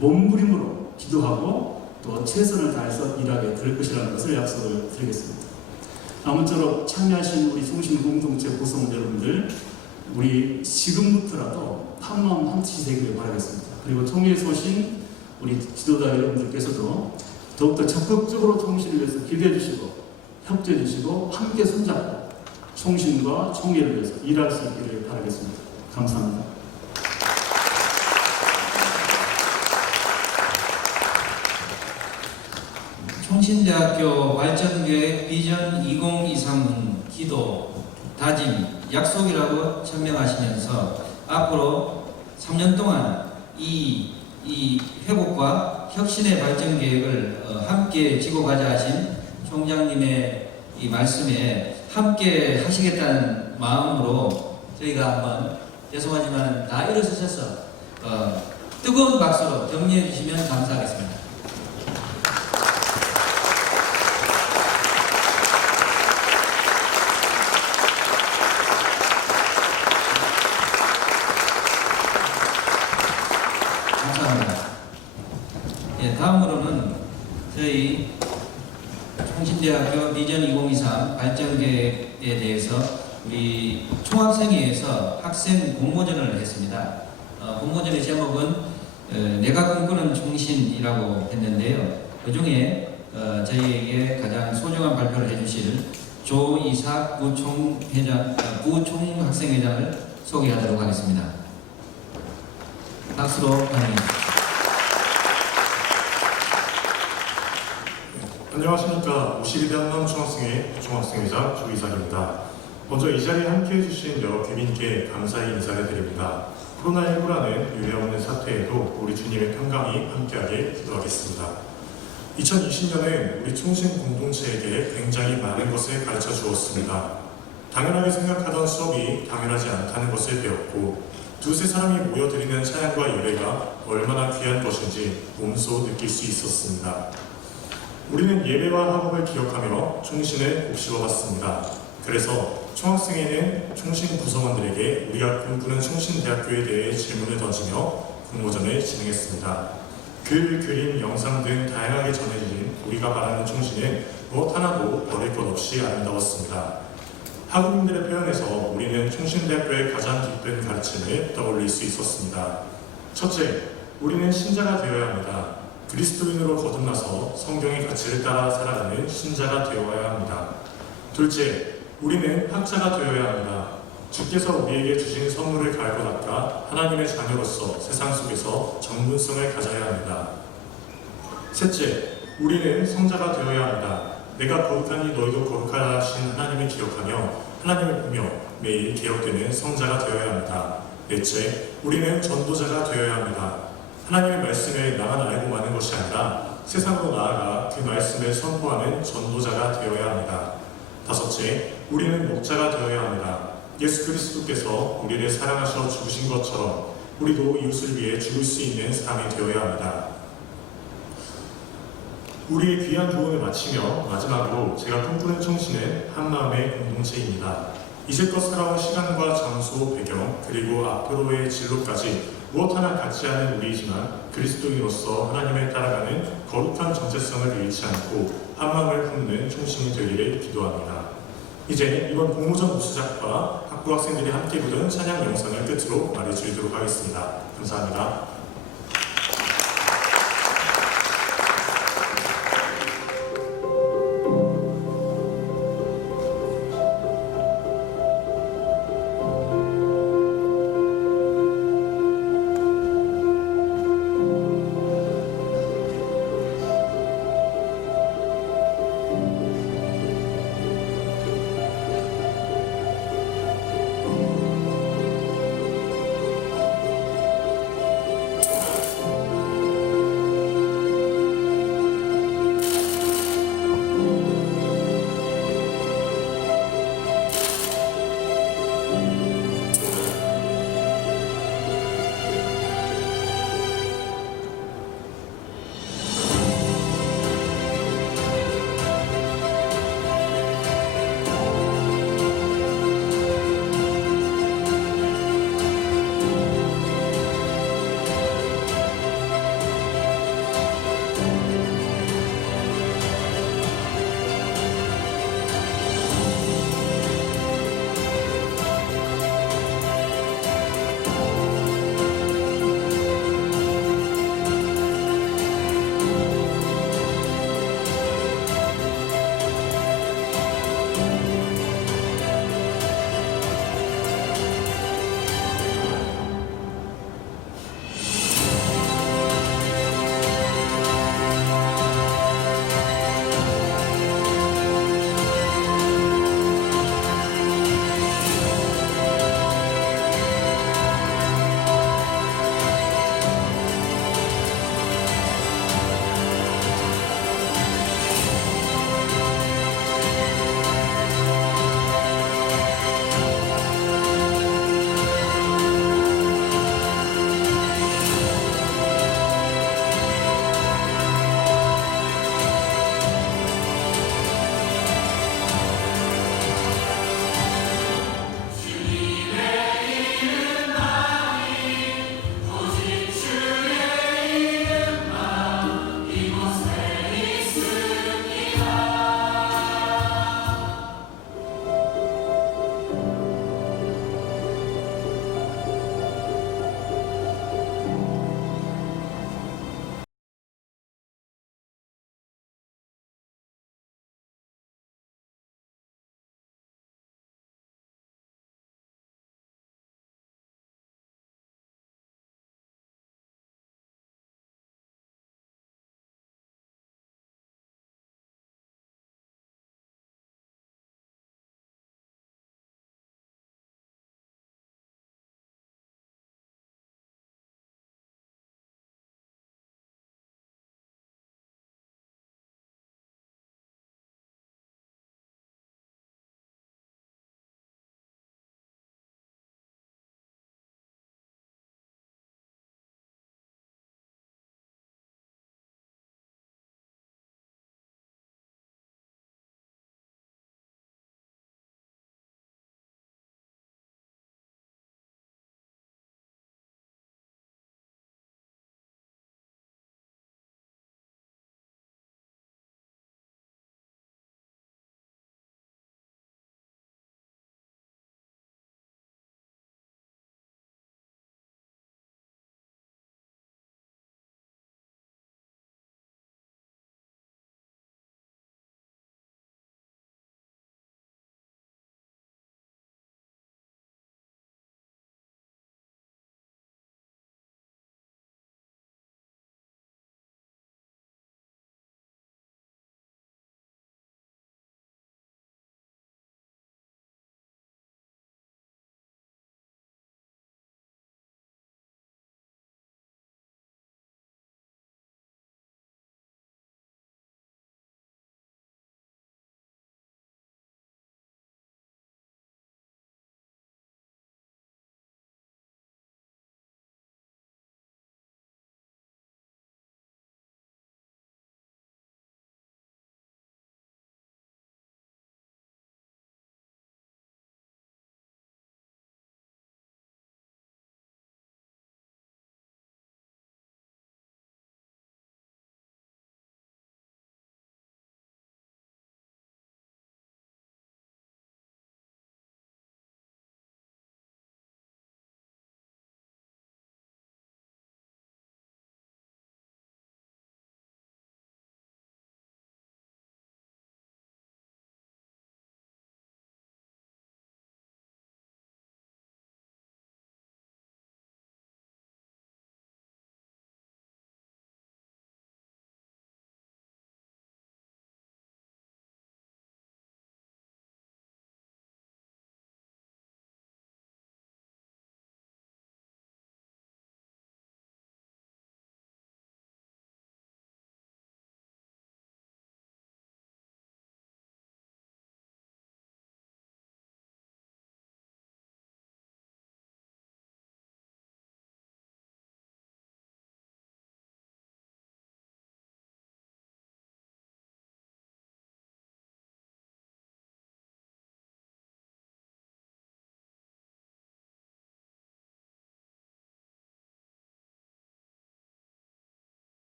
몸부림으로 기도하고 또 최선을 다해서 일하게 될 것이라는 것을 약속을 드리겠습니다. 아무쪼록 참여하신 우리 종신 공동체 구성원 여러분들, 우리 지금부터라도 한마음 한뜻이 되기를 바라겠습니다. 그리고 총회에서 오신 우리 지도자 여러분들께서도 더욱더 적극적으로 총신을 위해서 기도해 주시고 협조해 주시고 함께 손잡고 총신과 총회를 위해서 일할 수 있기를 바라겠습니다. 감사합니다. 총신대학교 발전계획 비전 2023은 기도, 다짐, 약속이라고 천명하시면서 앞으로 3년 동안 이 회복과 혁신의 발전 계획을 함께 지고 가자 하신 총장님의 이 말씀에 함께 하시겠다는 마음으로 저희가 한번 죄송하지만 다 일어서셔서 뜨거운 박수로 격려해 주시면 감사하겠습니다. 감사합니다. 예, 다음으로는 저희 총신대학교 비전 2023 발전계획에 대해서 우리 총학생회에서 학생 공모전을 했습니다. 공모전의 제목은 내가 꿈꾸는 총신이라고 했는데요. 그 중에 저희에게 가장 소중한 발표를 해주실 조이삭 부총학생회장을 소개하도록 하겠습니다. 박수로 환영해 주십시오. 안녕하십니까. 52대 한남 총학생회 총학생회장 조이삭입니다. 먼저 이 자리에 함께해 주신 여러 귀빈께 감사의 인사를 드립니다. 코로나19라는 유례없는 사태에도 우리 주님의 평강이 함께하게 기도하겠습니다. 2020년은 우리 총신 공동체에게 굉장히 많은 것을 가르쳐 주었습니다. 당연하게 생각하던 수업이 당연하지 않다는 것을 배웠고, 두세 사람이 모여드리는 찬양과 예배가 얼마나 귀한 것인지 몸소 느낄 수 있었습니다. 우리는 예배와 학업을 기억하며 총신을 곱씹어봤습니다. 그래서 총학생회는 총신 구성원들에게 우리가 꿈꾸는 총신대학교에 대해 질문을 던지며 공모전을 진행했습니다. 글, 그림, 영상 등 다양하게 전해진 우리가 말하는 총신은 무엇 하나도 버릴 것 없이 아름다웠습니다. 학우님들의 표현에서 우리는 총신대학교의 가장 깊은 가르침을 떠올릴 수 있었습니다. 첫째, 우리는 신자가 되어야 합니다. 그리스도인으로 거듭나서 성경의 가치를 따라 살아가는 신자가 되어야 합니다. 둘째, 우리는 학자가 되어야 합니다. 주께서 우리에게 주신 선물을 갈고 닦아 하나님의 자녀로서 세상 속에서 정문성을 가져야 합니다. 셋째, 우리는 성자가 되어야 합니다. 내가 거룩하니 너희도 거룩하라 하신 하나님을 기억하며 하나님을 보며 매일 개혁되는 성자가 되어야 합니다. 넷째, 우리는 전도자가 되어야 합니다. 하나님의 말씀을 나만 알고 마는 것이 아니라 세상으로 나아가 그 말씀을 선포하는 전도자가 되어야 합니다. 다섯째, 우리는 목자가 되어야 합니다. 예수 그리스도께서 우리를 사랑하셔 죽으신 것처럼 우리도 이웃을 위해 죽을 수 있는 사람이 되어야 합니다. 우리의 귀한 교훈을 마치며 마지막으로 제가 꿈꾸는 총신은 한마음의 공동체입니다. 이제껏 살아온 시간과 장소, 배경, 그리고 앞으로의 진로까지 무엇 하나 같지 않은 우리이지만 그리스도인으로서 하나님을 따라가는 거룩한 정체성을 잃지 않고 한마음을 품는 총신이 되기를 기도합니다. 이제 이번 공모전 우수작과 학부 학생들이 함께 부른 찬양 영상을 끝으로 말해드리도록 하겠습니다. 감사합니다.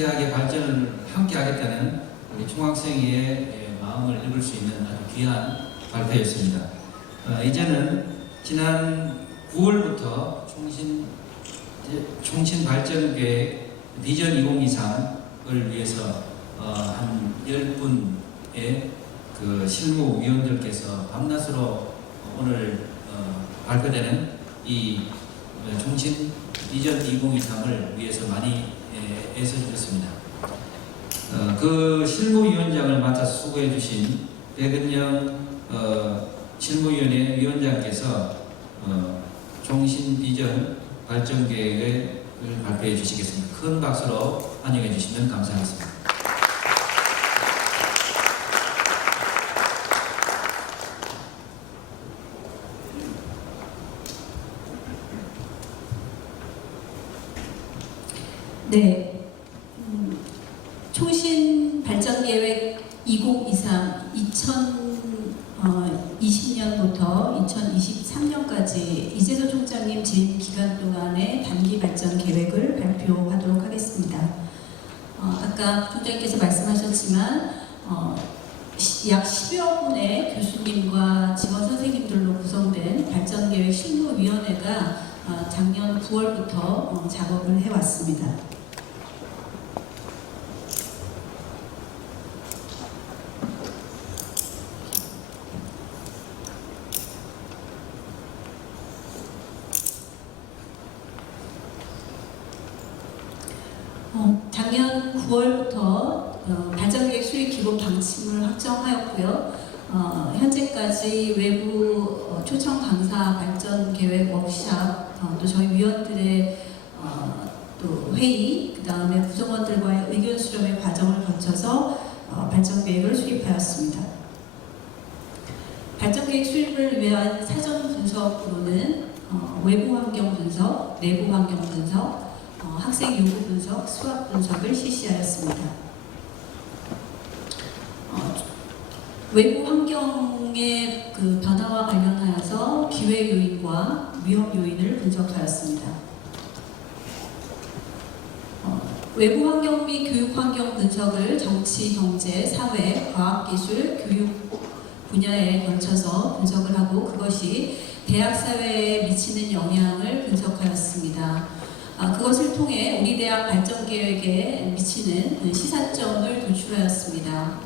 성대하게 발전을 함께 하겠다는 우리 총학생회의 마음을 읽을 수 있는 아주 귀한 발표였습니다. 이제는 지난 9월부터 총신 발전계획 비전 2023을 위해서 한 10분의 그 실무위원들께서 밤낮으로 오늘 발표되는 이 총신 비전 2023을 위해서 많이 애써주셨습니다. 그 실무위원장을 맡아서 수고해 주신 백은영 실무위원회 위원장께서 총신 비전 발전 계획을 발표해 주시겠습니다. 큰 박수로 환영해 주시면 감사하겠습니다. 네, 총신 발전 계획 2023 2020년부터 2023년까지 이재소 총장님 재임 기간 동안의 단기 발전 계획을 발표하도록 하겠습니다. 아까 총장님께서 말씀하셨지만 약 10여 분의 교수님과 직원 선생님들로 구성된 발전 계획 실무위원회가 작년 9월부터 작업을 해왔습니다. 작년 9월부터 발전계획 수립 기본 방침을 확정하였고요. 현재까지 외부 초청 강사 발전 계획 워크샵, 또 저희 위원들의 또 회의, 그 다음에 구성원들과의 의견 수렴의 과정을 거쳐서 발전 계획을 수립하였습니다. 발전 계획 수립을 위한 사전 분석으로는 외부 환경 분석, 내부 환경 분석, 학생 요구 분석, 수학 분석을 실시하였습니다. 외부 환경의 그 변화와 관련하여서 기회 요인과 위험 요인을 분석하였습니다. 외부 환경 및 교육 환경 분석을 정치, 경제, 사회, 과학, 기술, 교육 분야에 걸쳐서 분석을 하고 그것이 대학 사회에 미치는 영향을 분석하였습니다. 그것을 통해 우리 대학 발전 계획에 미치는 시사점을 도출하였습니다.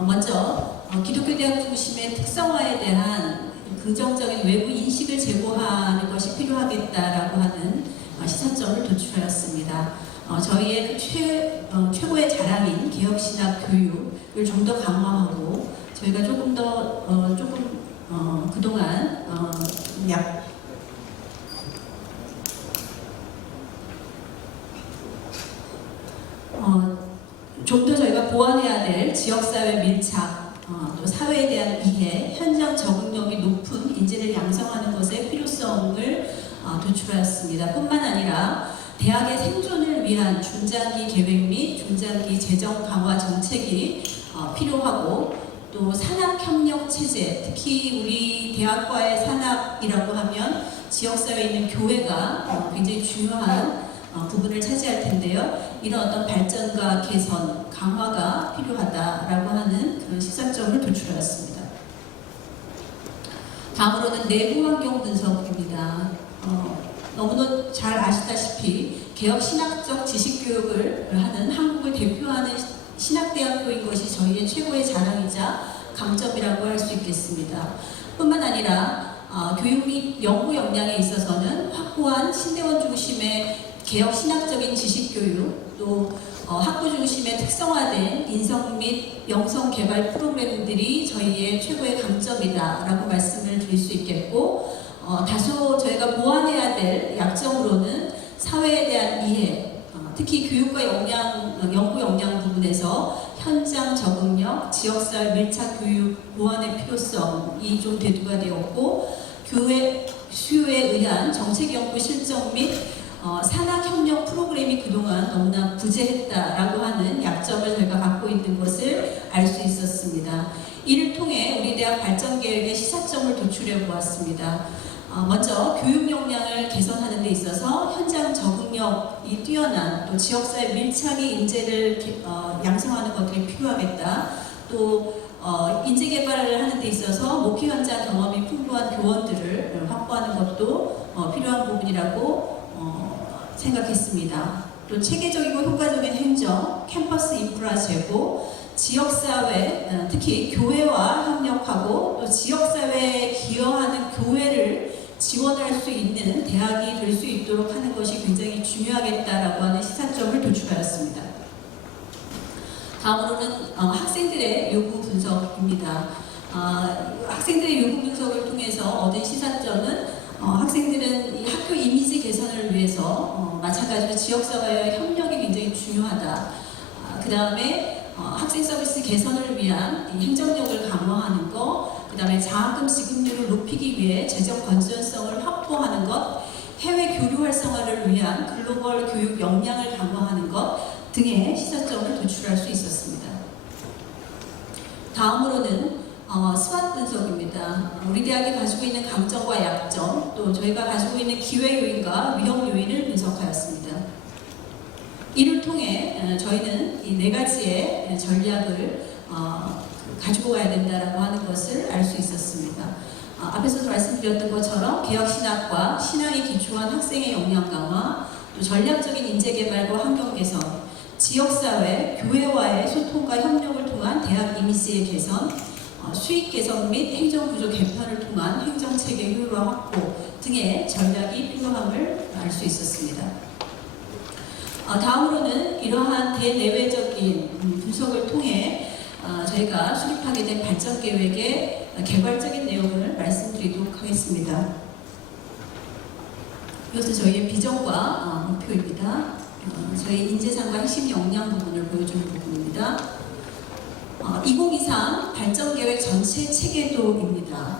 먼저 기독교 대학 중심의 특성화에 대한 긍정적인 외부 인식을 제고하는 것이 필요하겠다라고 하는 시사점을 도출하였습니다. 저희의 최고의 자랑인 개혁신학 교육을 좀 더 강화하고 저희가 조금 더 그동안 좀 더 저희가 보완해야 될 지역사회 밀착, 또 사회에 대한 이해, 현장 적응력이 높은 인재를 양성하는 것의 필요성을 도출하였습니다. 뿐만 아니라 대학의 생존을 위한 중장기 계획 및 중장기 재정 강화 정책이 필요하고 또 산학협력 체제, 특히 우리 대학과의 산학이라고 하면 지역사회에 있는 교회가 굉장히 중요한 부분을 차지할 텐데요. 이런 어떤 발전과 개선, 강화가 필요하다라고 하는 그런 시사점을 도출하였습니다. 다음으로는 내부 환경 분석입니다. 너무도 잘 아시다시피 개혁 신학적 지식 교육을 하는 한국을 대표하는 신학대학교인 것이 저희의 최고의 자랑이자 강점이라고 할 수 있겠습니다. 뿐만 아니라 교육 및 연구 역량에 있어서는 확고한 신대원 중심의 개혁 신학적인 지식 교육, 또 학부 중심의 특성화된 인성 및 영성 개발 프로그램들이 저희의 최고의 강점이다라고 말씀을 드릴 수 있겠고, 다소 저희가 보완해야 될 약점으로는 사회에 대한 이해, 특히 교육과 연구 역량 부분에서 현장 적응력, 지역사회 밀착 교육 보완의 필요성이 좀 대두가 되었고, 교회 수요에 의한 정책 연구 실정 및 산학협력 프로그램이 그동안 너무나 부재했다라고 하는 약점을 저희가 갖고 있는 것을 알 수 있었습니다. 이를 통해 우리 대학 발전계획의 시사점을 도출해 보았습니다. 먼저 교육 역량을 개선하는 데 있어서 현장 적응력이 뛰어난 또 지역사회 밀착의 인재를 양성하는 것들이 필요하겠다. 또 인재 개발을 하는 데 있어서 목회 현장 경험이 풍부한 교원들을 확보하는 것도 필요한 부분이라고 생각했습니다. 또 체계적이고 효과적인 행정, 캠퍼스 인프라 제고, 지역사회, 특히 교회와 협력하고 또 지역사회에 기여하는 교회를 지원할 수 있는 대학이 될 수 있도록 하는 것이 굉장히 중요하겠다라고 하는 시사점을 도출하였습니다. 다음으로는 학생들의 요구 분석입니다. 학생들의 요구 분석을 통해서 얻은 시사점은 학생들은 이 학교 이미지 개선을 위해서 마찬가지로 지역사회와의 협력이 굉장히 중요하다. 그 다음에 학생 서비스 개선을 위한 행정력을 강화하는 것, 그 다음에 장학금 지급률을 높이기 위해 재정 건전성을 확보하는 것, 해외 교류 활성화를 위한 글로벌 교육 역량을 강화하는 것 등의 시사점을 도출할 수 있었습니다. 다음으로는 스왓 분석입니다. 우리 대학이 가지고 있는 강점과 약점, 또 저희가 가지고 있는 기회 요인과 위험 요인을 분석하였습니다. 이를 통해 저희는 이 4가지의 전략을 가지고 가야 된다라고 하는 것을 알 수 있었습니다. 앞에서도 말씀드렸던 것처럼 개혁신학과 신앙에 기초한 학생의 역량 강화, 또 전략적인 인재 개발과 환경 개선, 지역사회, 교회와의 소통과 협력을 통한 대학 이미지의 개선, 수익 개선 및 행정구조 개편을 통한 행정체계 효율화 확보 등의 전략이 필요함을 알 수 있었습니다. 다음으로는 이러한 대내외적인 분석을 통해 저희가 수립하게 된 발전계획의 개괄적인 내용을 말씀드리도록 하겠습니다. 이것은 저희의 비전과 목표입니다. 저희 인재상과 핵심 역량 부분을 보여주는 부분입니다. 2023 발전계획 전체 체계도입니다.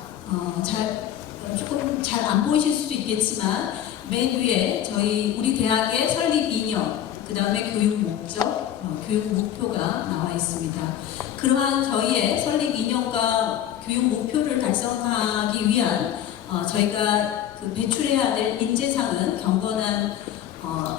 조금 잘 안 보이실 수도 있겠지만 맨 위에 저희 우리 대학의 설립 2년, 그 다음에 교육 목적, 교육 목표가 나와 있습니다. 그러한 저희의 설립 2년과 교육 목표를 달성하기 위한 저희가 배출해야 될 인재상은 경건한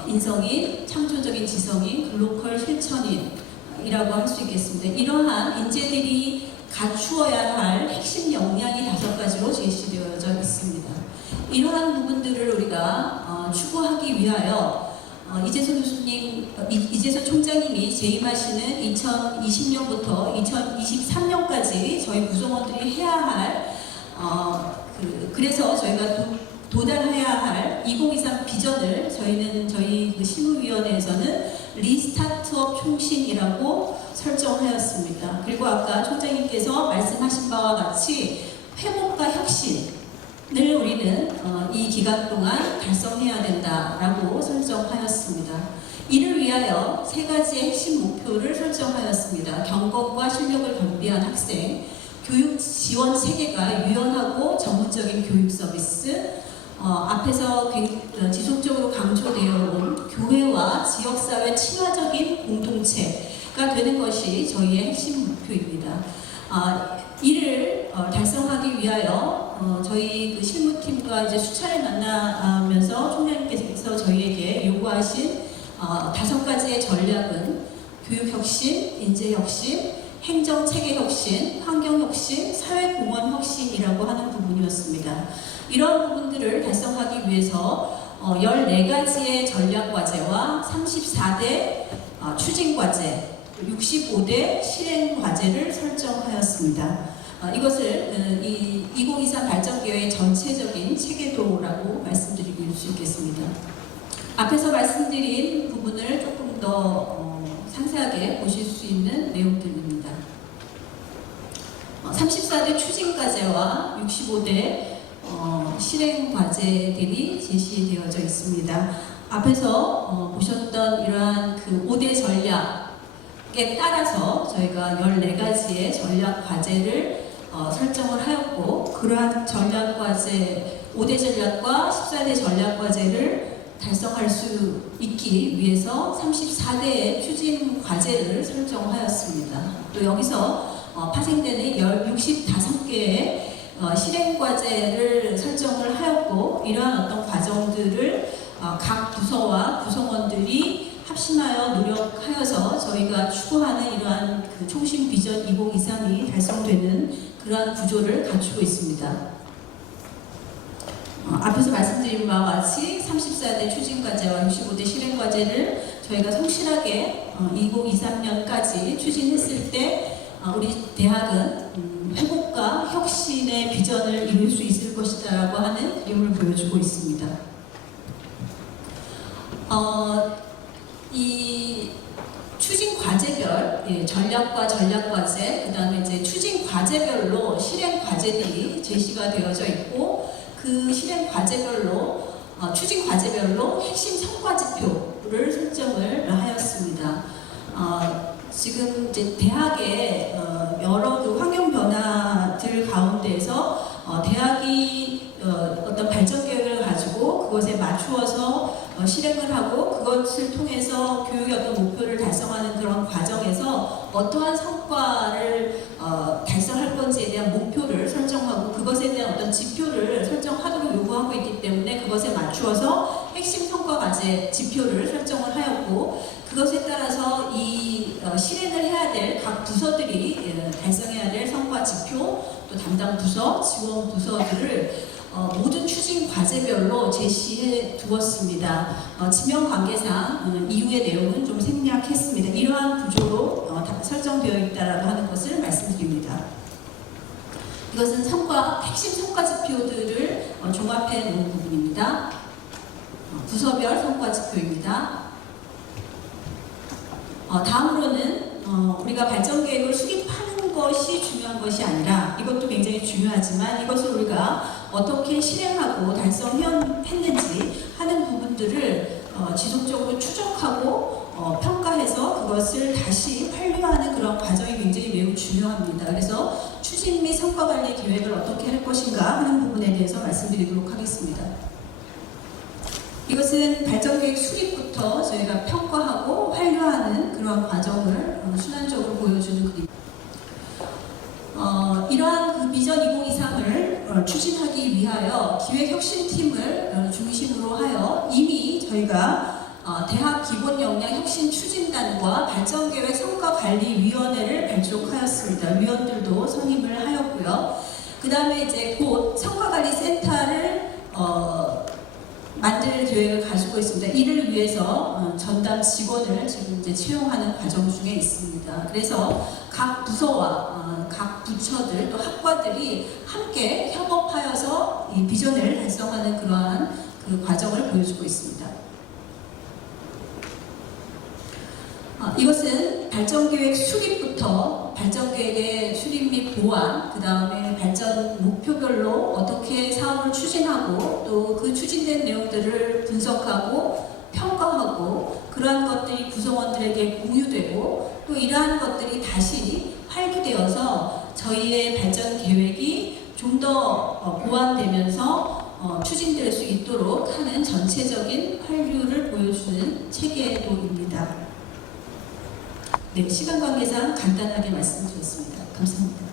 인성인, 창조적인 지성인, 글로컬 실천인이라고 할 수 있겠습니다. 이러한 인재들이 갖추어야 할 핵심 역량이 5가지로 제시되어져 있습니다. 이러한 부분들을 우리가 추구하기 위하여 이재선 총장님이 재임하시는 2020년부터 2023년까지 저희 구성원들이 해야 할 그래서 저희가 도달해야 할 2023 비전을 저희 실무위원회에서는 리스타트업 총신이라고 설정하였습니다. 그리고 아까 총장님께서 말씀하신 바와 같이 회복과 혁신을 우리는 이 기간 동안 달성해야 된다라고 설정하였습니다. 이를 위하여 3가지의 핵심 목표를 설정하였습니다. 경건과 실력을 겸비한 학생, 교육 지원 체계가 유연하고 전문적인 교육 서비스, 앞에서 지속적으로 강조되어 온 교회와 지역사회 친화적인 공동체가 되는 것이 저희의 핵심 목표입니다. 이를 달성하기 위하여 저희 실무팀과 이제 수차례 만나면서 총장님께서 저희에게 요구하신 5가지의 전략은 교육혁신, 인재혁신, 행정체계혁신, 환경혁신, 사회공헌혁신이라고 하는 부분이었습니다. 이러한 부분들을 달성하기 위해서 14가지의 전략과제와 34대 추진과제, 65대 실행과제를 설정하였습니다. 이것을 이 2023 발전계획의 전체적인 체계도라고 말씀드릴 수 있겠습니다. 앞에서 말씀드린 부분을 조금 더 상세하게 보실 수 있는 내용들입니다. 34대 추진과제와 65대 실행과제들이 제시되어져 있습니다. 앞에서 보셨던 이러한 5대 전략에 따라서 저희가 14가지의 전략과제를 설정을 하였고, 그러한 전략과제 5대 전략과 14대 전략과제를 달성할 수 있기 위해서 34대의 추진 과제를 설정하였습니다. 또 여기서 파생되는 65개의 실행 과제를 설정을 하였고, 이러한 어떤 과정들을 각 부서와 구성원들이 합심하여 노력하여서 저희가 추구하는 이러한 그 총신 비전 2023이 달성되는 그러한 구조를 갖추고 있습니다. 앞에서 말씀드린 바와 같이 34대 추진과제와 65대 실행과제를 저희가 성실하게 2023년까지 추진했을 때 우리 대학은 회복과 혁신의 비전을 이룰 수 있을 것이다라고 하는 그림을 보여주고 있습니다. 이 추진 과제별 전략과 전략 과제, 그다음에 이제 추진 과제별로 실행 과제들이 제시가 되어져 있고, 그 실행 과제별로 추진 과제별로 핵심 성과 지표를 설정을 하였습니다. 지금 이제 대학의 여러 그 환경 변화들 가운데에서 대학이 어떤 발전 계획을 가지고 그것에 맞추어서 실행을 하고, 그것을 통해서 교육의 어떤 목표를 달성하는 그런 과정에서 어떠한 성과를 달성할 건지에 대한 목표를 설정하고, 그것에 대한 어떤 지표를 설정하도록 요구하고 있기 때문에 그것에 맞추어서 핵심 성과 과제 지표를 설정을 하였고, 그것에 따라서 이 실행을 해야 될 각 부서들이 달성해야 될 성과 지표, 또 담당 부서, 지원 부서들을 모든 추진 과제별로 제시해 두었습니다. 지명 관계상 이후의 내용은 좀 생략했습니다. 이러한 구조로 설정되어 있다라고 하는 것을 말씀드립니다. 이것은 핵심 성과 지표들을 종합해 놓은 부분입니다. 부서별 성과 지표입니다. 다음으로는 우리가 발전 계획을 수립하는 것이 중요한 것이 아니라, 이것도 굉장히 중요하지만 이것을 우리가 어떻게 실행하고 달성했는지 하는 부분들을 지속적으로 추적하고 평가해서 그것을 다시 활용하는 그런 과정이 굉장히 매우 중요합니다. 그래서 추진 및 성과관리 계획을 어떻게 할 것인가 하는 부분에 대해서 말씀드리도록 하겠습니다. 이것은 발전계획 수립부터 저희가 평가하고 완료하는 그런 과정을 순환적으로 보여주는 그림. 이러한 그 비전 2023을 추진하기 위하여 기획혁신팀을 중심으로 하여 이미 저희가 대학 기본 역량 혁신 추진단과 발전계획 성과관리위원회를 발족하였습니다. 위원들도 선임을 하였고요. 그 다음에 이제 곧 성과관리센터를 만들 계획을 가지고 있습니다. 이를 위해서 전담 직원을 지금 이제 채용하는 과정 중에 있습니다. 그래서 각 부서와 각 부처들 또 학과들이 함께 협업하여서 이 비전을 달성하는 그러한 그 과정을 보여주고 있습니다. 이것은 발전계획 수립부터 발전계획의 수립 및 보완, 그 다음에 발전 목표별로 어떻게 사업을 추진하고 또 그 추진된 내용들을 분석하고 평가하고, 그러한 것들이 구성원들에게 공유되고, 또 이러한 것들이 다시 활기되어서 저희의 발전 계획이 좀 더 보완되면서 추진될 수 있도록 하는 전체적인 활류를 보여주는 체계도입니다. 네, 시간 관계상 간단하게 말씀드렸습니다. 감사합니다.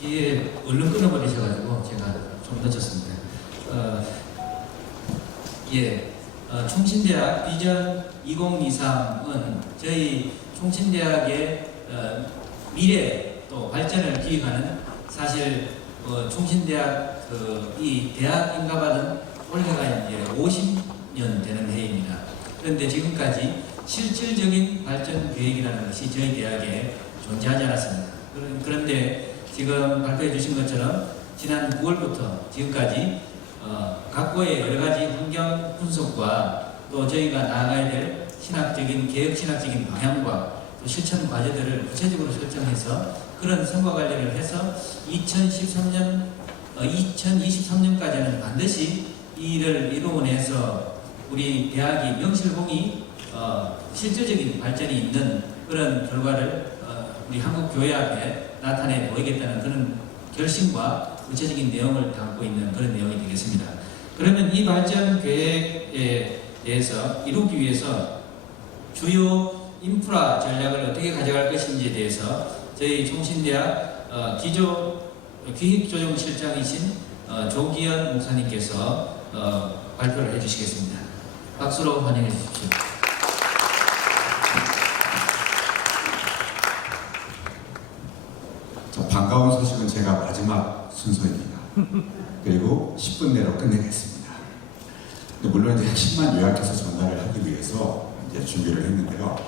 뒤에 얼른 끊어버리셔가지고 제가 좀 늦었습니다. 총신대학 비전 2023은 저희 총신대학의 미래 또 발전을 기획하는, 사실 총신대학 이 대학 인가받은 올해가 이제 50년 되는 해입니다. 그런데 지금까지 실질적인 발전 계획이라는 것이 저희 대학에 존재하지 않았습니다. 그런데 지금 발표해 주신 것처럼 지난 9월부터 지금까지 각고의 여러 가지 환경 분석과 또 저희가 나아가야 될 개혁 신학적인 방향과 또 실천 과제들을 구체적으로 설정해서 그런 성과 관리를 해서 2023년까지는 반드시 이 일을 이루어내서 우리 대학이 명실공히 실질적인 발전이 있는 그런 결과를 우리 한국 교회 앞에 나타내 보이겠다는 그런 결심과 구체적인 내용을 담고 있는 그런 내용이 되겠습니다. 그러면 이 발전 계획에 대해서 이루기 위해서 주요 인프라 전략을 어떻게 가져갈 것인지에 대해서 저희 총신대학 기획조정실장이신 조기현 목사님께서 발표를 해주시겠습니다. 박수로 환영해 주십시오. 반가운 소식은 제가 마지막 순서입니다. 그리고 10분 내로 끝내겠습니다. 물론 이제 핵심만 요약해서 전달을 하기 위해서 이제 준비를 했는데요.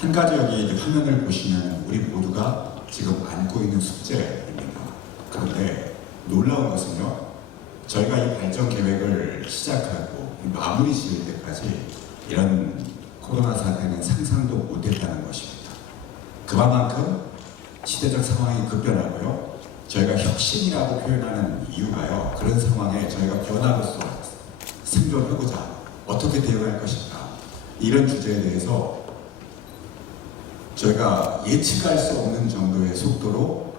한 가지 여기 이제 화면을 보시면 우리 모두가 지금 안고 있는 숙제입니다. 그런데 놀라운 것은요, 저희가 이 발전 계획을 시작하고 마무리 지을 때까지 이런 코로나 사태는 상상도 못했다는 것입니다. 그만큼 시대적 상황이 급변하고요. 저희가 혁신이라고 표현하는 이유가요. 그런 상황에 저희가 변화로서 생존하고자 어떻게 대응할 것인가, 이런 주제에 대해서 저희가 예측할 수 없는 정도의 속도로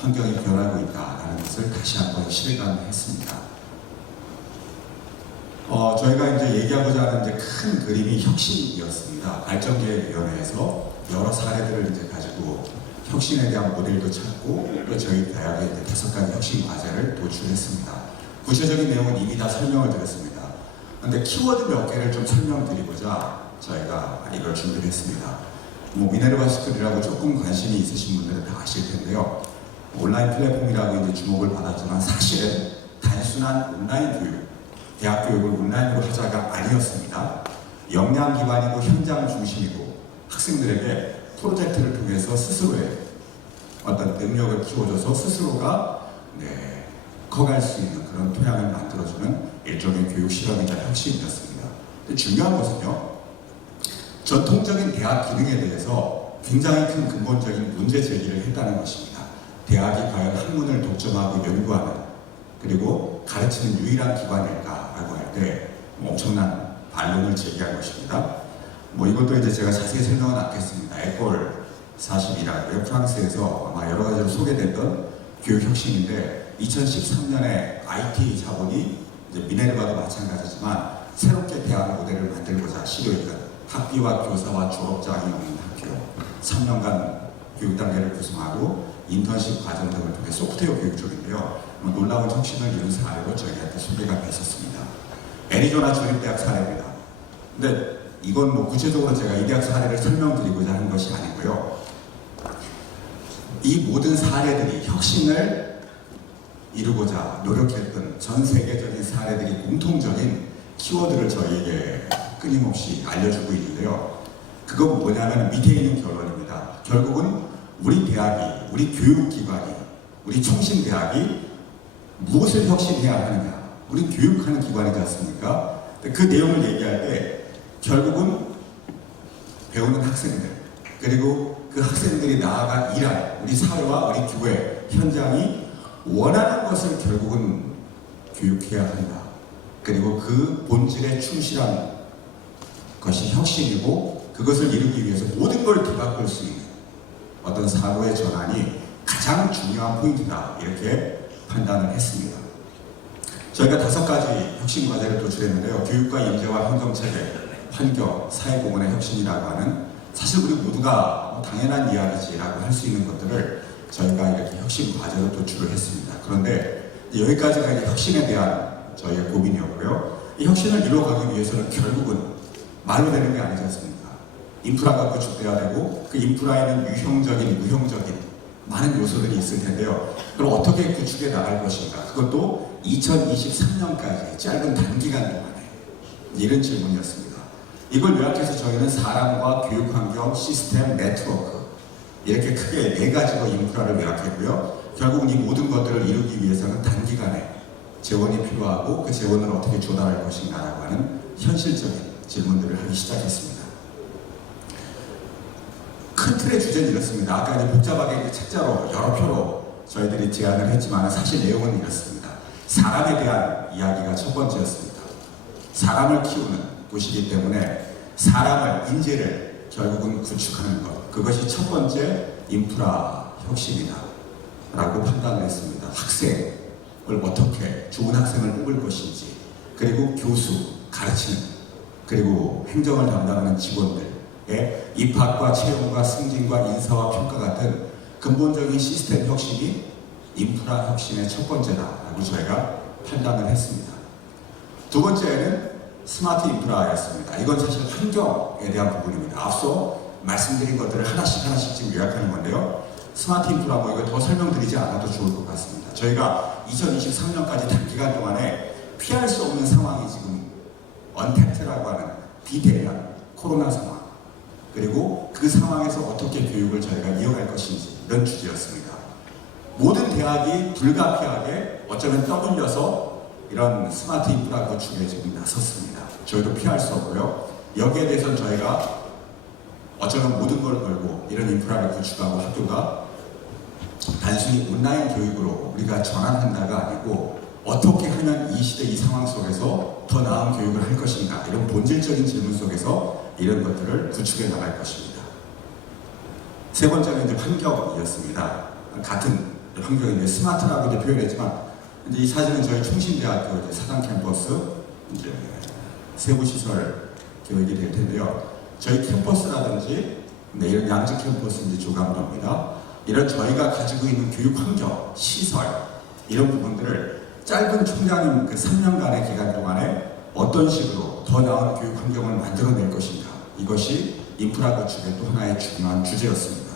환경이 변하고 있다는 것을 다시 한번 실감했습니다. 저희가 이제 얘기하고자 하는 이제 큰 그림이 혁신이었습니다. 발전계획위원회에서 여러 사례들을 이제 가지고 혁신에 대한 모델도 찾고, 또 저희 대학에 이제 5가지 혁신 과제를 도출했습니다. 구체적인 내용은 이미 다 설명을 드렸습니다. 그런데 키워드 몇 개를 좀 설명드리고자 저희가 이걸 준비를 했습니다. 미네르바 스쿨이라고 조금 관심이 있으신 분들은 다 아실 텐데요. 온라인 플랫폼이라고 이제 주목을 받았지만 사실은 단순한 온라인 교육, 대학 교육을 온라인으로 하자가 아니었습니다. 역량 기반이고 현장 중심이고 학생들에게 프로젝트를 통해서 스스로의 어떤 능력을 키워줘서 스스로가 커갈 수 있는 그런 토양을 만들어주는 일종의 교육 실험이자 혁신이었습니다. 근데 중요한 것은요, 전통적인 대학 기능에 대해서 굉장히 큰 근본적인 문제 제기를 했다는 것입니다. 대학이 과연 학문을 독점하고 연구하는, 그리고 가르치는 유일한 기관일까라고 할 때 엄청난 반론을 제기한 것입니다. 이것도 이제 제가 자세히 설명은 않겠습니다. 에콜 40이라고요. 프랑스에서 아마 여러 가지로 소개됐던 교육 혁신인데, 2013년에 IT 자본이 이제 미네르바도 마찬가지지만 새롭게 대학 모델을 만들고자 시도했던 학비와 교사와 졸업장이 없는 학교, 3년간 교육 단계를 구성하고 인턴십 과정 등을 통해 소프트웨어 교육 쪽인데요. 놀라운 혁신을 이룬 사례로 저희한테 소개가 됐었습니다. 애리조나 주립대학 사례입니다. 근데 이건 구체적으로 제가 이 대학 사례를 설명드리고자 하는 것이 아니고요. 이 모든 사례들이 혁신을 이루고자 노력했던 전 세계적인 사례들이 공통적인 키워드를 저희에게 끊임없이 알려주고 있는데요. 그건 뭐냐면 밑에 있는 결론입니다. 결국은 우리 대학이, 우리 교육기관이, 우리 총신대학이 무엇을 혁신해야 하느냐. 우리 교육하는 기관이지 않습니까? 그 내용을 얘기할 때 결국은 배우는 학생들, 그리고 그 학생들이 나아가 일할 우리 사회와 우리 교회, 현장이 원하는 것을 결국은 교육해야 한다. 그리고 그 본질에 충실한 것이 혁신이고, 그것을 이루기 위해서 모든 걸 뒤바꿀 수 있는 어떤 사고의 전환이 가장 중요한 포인트다. 이렇게 판단을 했습니다. 저희가 5가지 혁신 과제를 도출했는데요. 교육과 인재와 행정체계, 환경, 사회공헌의 혁신이라고 하는, 사실 우리 모두가 당연한 이야기지라고 할 수 있는 것들을 저희가 이렇게 혁신 과제로 도출을 했습니다. 그런데 여기까지가 이제 혁신에 대한 저희의 고민이었고요. 이 혁신을 이루어가기 위해서는 결국은 말로 되는 게 아니지 않습니까? 인프라가 구축돼야 되고, 그 인프라에는 유형적인, 무형적인 많은 요소들이 있을 텐데요. 그럼 어떻게 구축해 나갈 것인가? 그것도 2023년까지 짧은 단기간 동안에, 이런 질문이었습니다. 이걸 요약해서 저희는 사람과 교육환경, 시스템, 네트워크, 이렇게 크게 4가지로 인프라를 요약했고요. 결국은 이 모든 것들을 이루기 위해서는 단기간에 재원이 필요하고, 그 재원을 어떻게 조달할 것인가라고 하는 현실적인 질문들을 하기 시작했습니다. 큰 틀의 주제는 이렇습니다. 아까 이제 복잡하게 책자로 여러 표로 저희들이 제안을 했지만 사실 내용은 이렇습니다. 사람에 대한 이야기가 첫 번째였습니다. 사람을 키우는 곳이기 때문에 사람을, 인재를 결국은 구축하는 것. 그것이 첫 번째 인프라 혁신이다 라고 판단을 했습니다. 학생을 어떻게 좋은 학생을 뽑을 것인지, 그리고 교수, 가르치는, 그리고 행정을 담당하는 직원들의 입학과 채용과 승진과 인사와 평가 같은 근본적인 시스템 혁신이 인프라 혁신의 첫 번째다라고 저희가 판단을 했습니다. 두 번째는 스마트 인프라였습니다. 이건 사실 환경에 대한 부분입니다. 앞서 말씀드린 것들을 하나씩 지금 요약하는 건데요. 스마트 인프라 이거 더 설명드리지 않아도 좋을 것 같습니다. 저희가 2023년까지 단기간 동안에 피할 수 없는 상황이 지금 언택트라고 하는 비대면 코로나 상황, 그리고 그 상황에서 어떻게 교육을 저희가 이어갈 것인지, 이런 주제였습니다. 모든 대학이 불가피하게 어쩌면 떠밀려서 이런 스마트 인프라 구축에 지금 나섰습니다. 저희도 피할 수 없고요. 여기에 대해서는 저희가 어쩌면 모든 걸 걸고 이런 인프라를 구축하고, 학교가 단순히 온라인 교육으로 우리가 전환한다가 아니고 어떻게 하면 이 시대 이 상황 속에서 더 나은 교육을 할 것인가, 이런 본질적인 질문 속에서 이런 것들을 구축해 나갈 것입니다. 세 번째는 이제 환경이었습니다. 같은 환경인데 스마트라고 이제 표현했지만, 이제 이 사진은 저희 충신대학교 이제 사당 캠퍼스 이제 세부시설 교육이 될 텐데요. 저희 캠퍼스라든지 이런 양적 캠퍼스 이제 조감도입니다. 이런 저희가 가지고 있는 교육 환경, 시설, 이런 부분들을 짧은 총장님 그 3년간의 기간 동안에 어떤 식으로 더 나은 교육 환경을 만들어낼 것인가, 이것이 인프라 구축의 또 하나의 중요한 주제였습니다.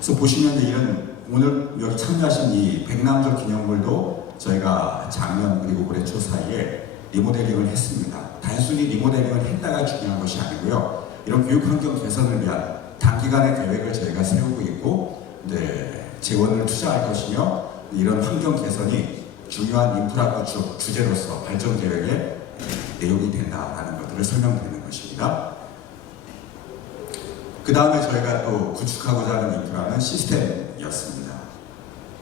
그래서 보시면 이런 오늘 여기 참여하신 이 백남조 기념물도 저희가 작년 그리고 올해 초 사이에 리모델링을 했습니다. 단순히 리모델링을 했다가 중요한 것이 아니고요. 이런 교육 환경 개선을 위한 단기간의 계획을 저희가 세우고 있고, 재원을 투자할 것이며, 이런 환경 개선이 중요한 인프라 구축 주제로서 발전 계획의 내용이 된다라는 것들을 설명드리는 것입니다. 그 다음에 저희가 또 구축하고자 하는 인프라는 시스템이었습니다.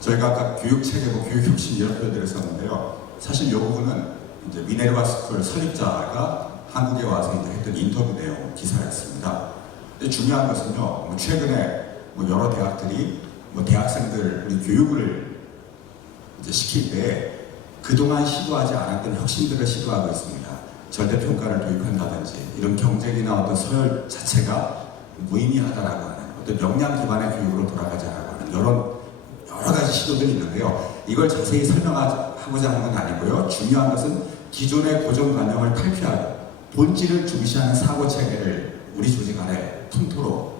저희가 아까 교육 체계고 교육 혁신 이런 표현들을 썼는데요. 사실 이 부분은 이제 미네르바 스쿨 설립자가 한국에 와서 이제 했던 인터뷰 내용 기사였습니다. 근데 중요한 것은요, 최근에 여러 대학들이 대학생들 우리 교육을 이제 시킬 때 그동안 시도하지 않았던 혁신들을 시도하고 있습니다. 절대평가를 도입한다든지, 이런 경쟁이나 어떤 서열 자체가 무의미하다라고 하는 어떤 역량 기반의 교육으로 돌아가자라고 하는 여러 가지 시도들이 있는데요. 이걸 자세히 설명하고자 하는 건 아니고요. 중요한 것은 기존의 고정관념을 탈피하고 본질을 중시하는 사고체계를 우리 조직 안에 통토로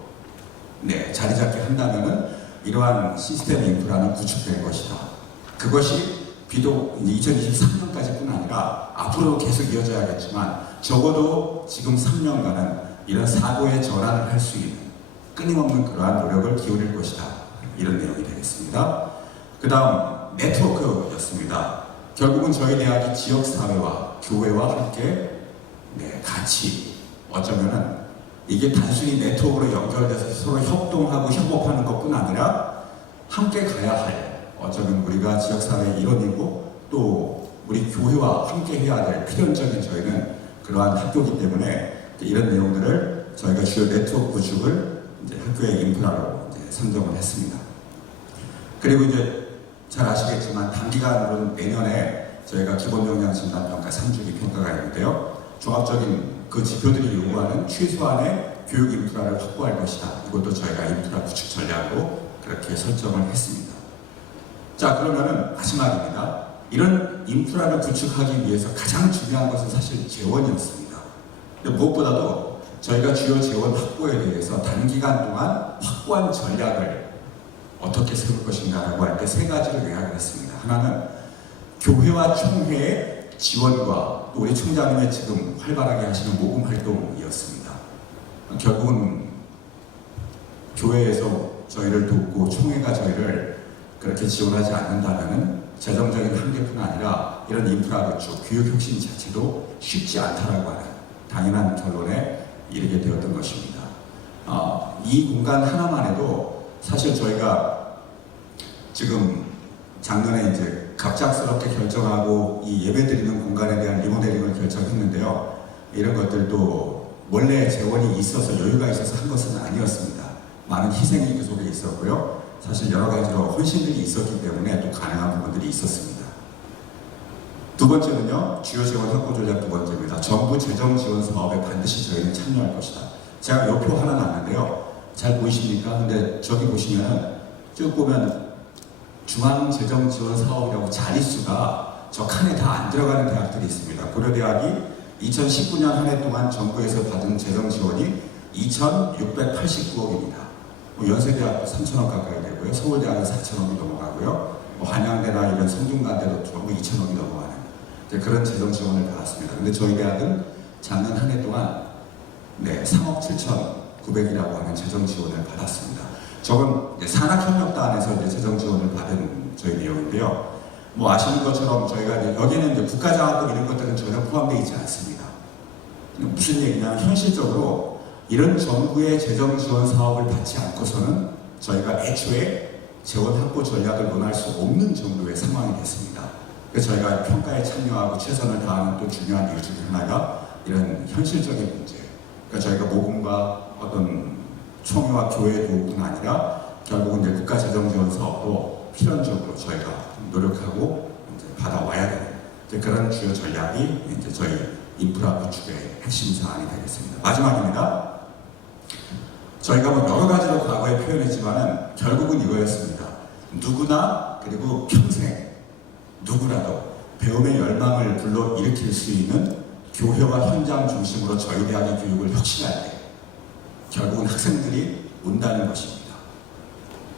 자리 잡게 한다면은 이러한 시스템 인프라는 구축될 것이다. 그것이 비록 2023년까지뿐 아니라 앞으로 계속 이어져야겠지만, 적어도 지금 3년간은 이런 사고의 전환을 할 수 있는 끊임없는 그러한 노력을 기울일 것이다. 이런 내용이 되겠습니다. 그 다음 네트워크였습니다. 결국은 저희 대학이 지역사회와 교회와 함께 같이, 어쩌면은 이게 단순히 네트워크로 연결돼서 서로 협동하고 협업하는 것뿐 아니라 함께 가야 할, 어쩌면 우리가 지역사회의 일원이고 또 우리 교회와 함께 해야 될 필연적인 저희는 그러한 학교이기 때문에 이런 내용들을 저희가 주요 네트워크 구축을 이제 학교의 인프라로 이제 선정을 했습니다. 그리고 이제 잘 아시겠지만 단기간으로는 내년에 저희가 기본역량 진단평가 3주기 평가가 있는데요. 종합적인 그 지표들이 요구하는 최소한의 교육 인프라를 확보할 것이다. 이것도 저희가 인프라 구축 전략으로 그렇게 설정을 했습니다. 자, 그러면은 마지막입니다. 이런 인프라를 구축하기 위해서 가장 중요한 것은 사실 재원이었습니다. 근데 무엇보다도 저희가 주요 재원 확보에 대해서 단기간 동안 확보한 전략을 어떻게 세울 것인가라고 할 때 세 가지를 요약을 했습니다. 하나는 교회와 총회의 지원과 또 우리 총장님의 지금 활발하게 하시는 모금 활동이었습니다. 결국은 교회에서 저희를 돕고 총회가 저희를 그렇게 지원하지 않는다면 재정적인 한계뿐 아니라 이런 인프라 구축, 교육 혁신 자체도 쉽지 않다라고 하는 당연한 결론에 이르게 되었던 것입니다. 이 공간 하나만 해도 사실 저희가 지금 작년에 이제 갑작스럽게 결정하고 이 예배 드리는 공간에 대한 리모델링을 결정했는데요. 이런 것들도 원래 재원이 있어서 여유가 있어서 한 것은 아니었습니다. 많은 희생이 그 속에 있었고요. 사실 여러 가지로 헌신들이 있었기 때문에 또 가능한 부분들이 있었습니다. 두 번째는요, 주요 재원 확보 전략 두 번째입니다. 정부 재정 지원 사업에 반드시 저희는 참여할 것이다. 제가 요 표 하나 놨는데요. 잘 보이십니까? 근데 저기 보시면은 쭉 보면 중앙 재정 지원 사업이라고 자릿수가 저 칸에 다 안 들어가는 대학들이 있습니다. 고려대학이 2019년 한 해 동안 정부에서 받은 재정 지원이 2,689억입니다. 연세대학도 3,000억 가까이 되고요. 서울대학은 4,000억이 넘어가고요. 한양대나 이런 성균관대도 전부 2,000억이 넘어가는 그런 재정 지원을 받았습니다. 근데 저희 대학은 작년 한 해 동안 3억 7,900이라고 하는 재정 지원을 받았습니다. 저건 산학협력단에서 이제 재정 지원을 받은 저희 내용인데요. 뭐 아시는 것처럼 저희가 이제 여기는 이제 국가장학금 이런 것들은 전혀 포함되어 있지 않습니다. 무슨 얘기냐면 현실적으로 이런 정부의 재정 지원 사업을 받지 않고서는 저희가 애초에 재원 확보 전략을 논할 수 없는 정도의 상황이 됐습니다. 그래서 저희가 평가에 참여하고 최선을 다하는 또 중요한 이유 중에 하나가 이런 현실적인 문제. 그러니까 저희가 모금과 어떤 총회와 교회 도움뿐 아니라 결국은 이제 국가 재정 지원 사업도 필연적으로 저희가 노력하고 이제 받아와야 되는 그런 주요 전략이 이제 저희 인프라 구축의 핵심 사안이 되겠습니다. 마지막입니다. 저희가 뭐 여러 가지로 과거에 표현했지만은 결국은 이거였습니다. 누구나 그리고 평생 누구라도 배움의 열망을 불러일으킬 수 있는 교회와 현장 중심으로 저희 대학의 교육을 혁신할 때 결국은 학생들이 온다는 것입니다.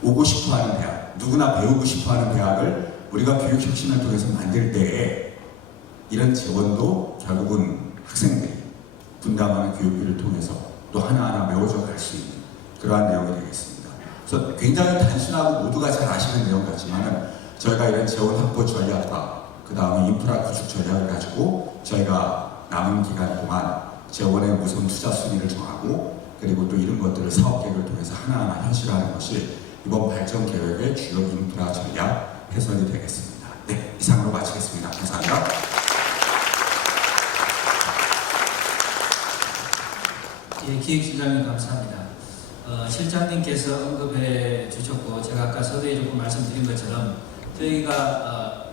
오고 싶어하는 대학, 누구나 배우고 싶어하는 대학을 우리가 교육 혁신을 통해서 만들 때에 이런 재원도 결국은 학생들이 분담하는 교육비를 통해서 또 하나하나 메워져 갈 수 있는 그러한 내용이 되겠습니다. 그래서 굉장히 단순하고 모두가 잘 아시는 내용 같지만은 저희가 이런 재원 확보 전략과 그 다음에 인프라 구축 전략을 가지고 저희가 남은 기간 동안 재원의 우선 투자 순위를 정하고 그리고 또 이런 것들을 사업 계획을 통해서 하나하나 현실화하는 것이 이번 발전 계획의 주요 인프라 전략 해설이 되겠습니다. 네, 이상으로 마치겠습니다. 감사합니다. 예, 기획실장님 감사합니다. 실장님께서 언급해 주셨고 제가 아까 서두에 조금 말씀드린 것처럼 저희가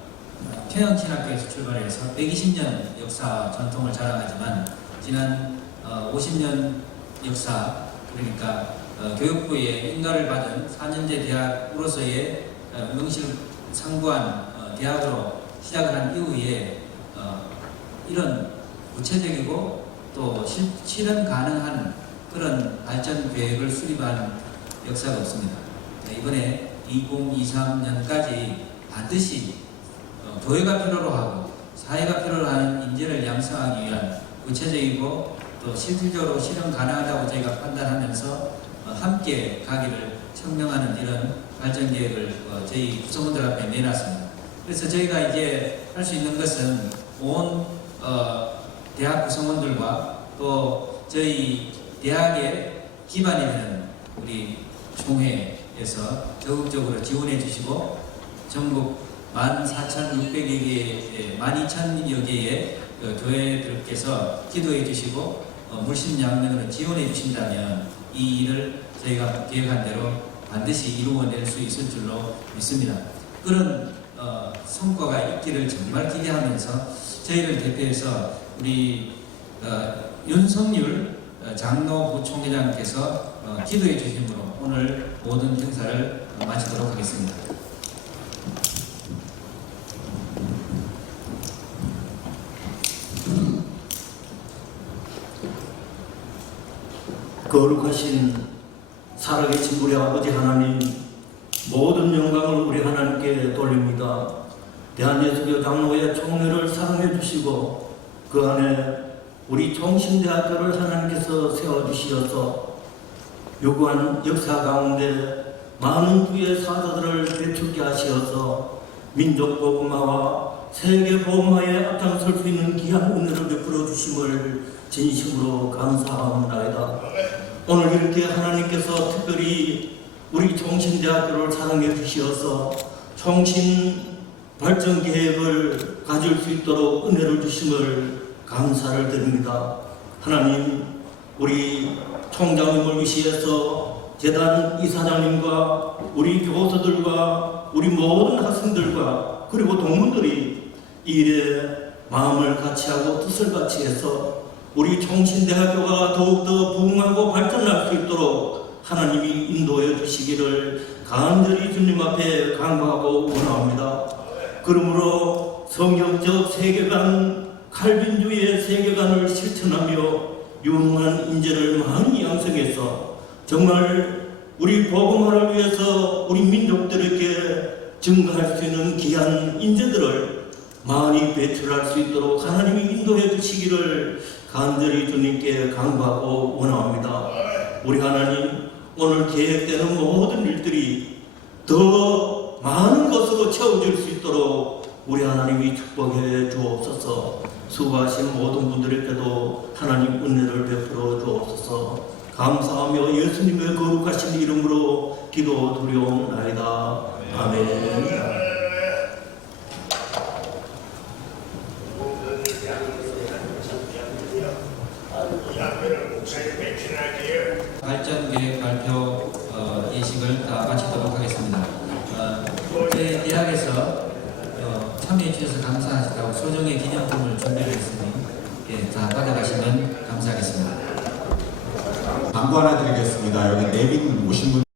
평양신학교에서 출발해서 120년 역사 전통을 자랑하지만 지난 50년 역사 그러니까 교육부의 인가를 받은 4년제 대학으로서의 명실상부한 대학으로 시작을 한 이후에 이런 구체적이고 또 실현 가능한 그런 발전 계획을 수립한 역사가 없습니다. 이번에 2023년까지 반드시 교회가 필요로 하고 사회가 필요로 하는 인재를 양성하기 위한 구체적이고 또 실질적으로 실현 가능하다고 저희가 판단하면서 함께 가기를 청명하는 이런 발전 계획을 저희 구성원들 앞에 내놨습니다. 그래서 저희가 이제 할 수 있는 것은 온 대학 구성원들과 또 저희 대학의 기반이 되는 우리 총회에서 적극적으로 지원해 주시고 전국 14,600여 개, 12,000여 개의 교회들께서 기도해 주시고 물심양면으로 지원해 주신다면 이 일을 저희가 계획한 대로 반드시 이루어낼 수 있을 줄로 믿습니다. 그런 성과가 있기를 정말 기대하면서 저희를 대표해서 우리 윤석률 장로 부총회장께서 기도해 주심으로 오늘 모든 행사를 마치도록 하겠습니다. 거룩하신 살아계신 우리 아버지 하나님, 모든 영광을 우리 하나님께 돌립니다. 대한예수교 장로회 총회를 사랑해 주시고 그 안에 우리 총신대학교를 하나님께서 세워주시어서 요구한 역사 가운데 많은 주의 사도들을 배출게 하시어서 민족 복음화와 세계 복음화에 앞장설 수 있는 귀한 은혜를 베풀어 주심을 진심으로 감사합니다. 오늘 이렇게 하나님께서 특별히 우리 총신대학교를 사랑해 주시어서 총신 발전 계획을 가질 수 있도록 은혜를 주심을 감사를 드립니다. 하나님, 우리 총장님을 위시해서 재단 이사장님과 우리 교사들과 우리 모든 학생들과 그리고 동문들이 이 일에 마음을 같이하고 뜻을 같이해서 우리 총신대학교가 더욱더 부흥하고 발전할 수 있도록 하나님이 인도해 주시기를 간절히 주님 앞에 간구하고 원합니다. 그러므로 성경적 세계관, 칼빈주의의 세계관을 실천하며 유능한 인재를 많이 양성해서 정말 우리 복음화를 위해서 우리 민족들에게 증거할 수 있는 귀한 인재들을 많이 배출할 수 있도록 하나님이 인도해 주시기를 간절히 주님께 간구하고 원합니다. 우리 하나님, 오늘 계획되는 모든 일들이 더 많은 것으로 채워질 수 있도록 우리 하나님이 축복해 주옵소서. 수고하신 모든 분들에게도 하나님 은혜를 베풀어 주옵소서. 감사하며 예수님의 거룩하신 이름으로 기도 드리옵나이다. 아멘. 발전계획 발표 예식을 다 마치도록 하겠습니다. 제 대학에서 참여해 주셔서 감사하시다고 소정의 기념품을 준비했으니 다 받아가시면 감사하겠습니다. 광고 하나 드리겠습니다. 여기 내빈 오신 분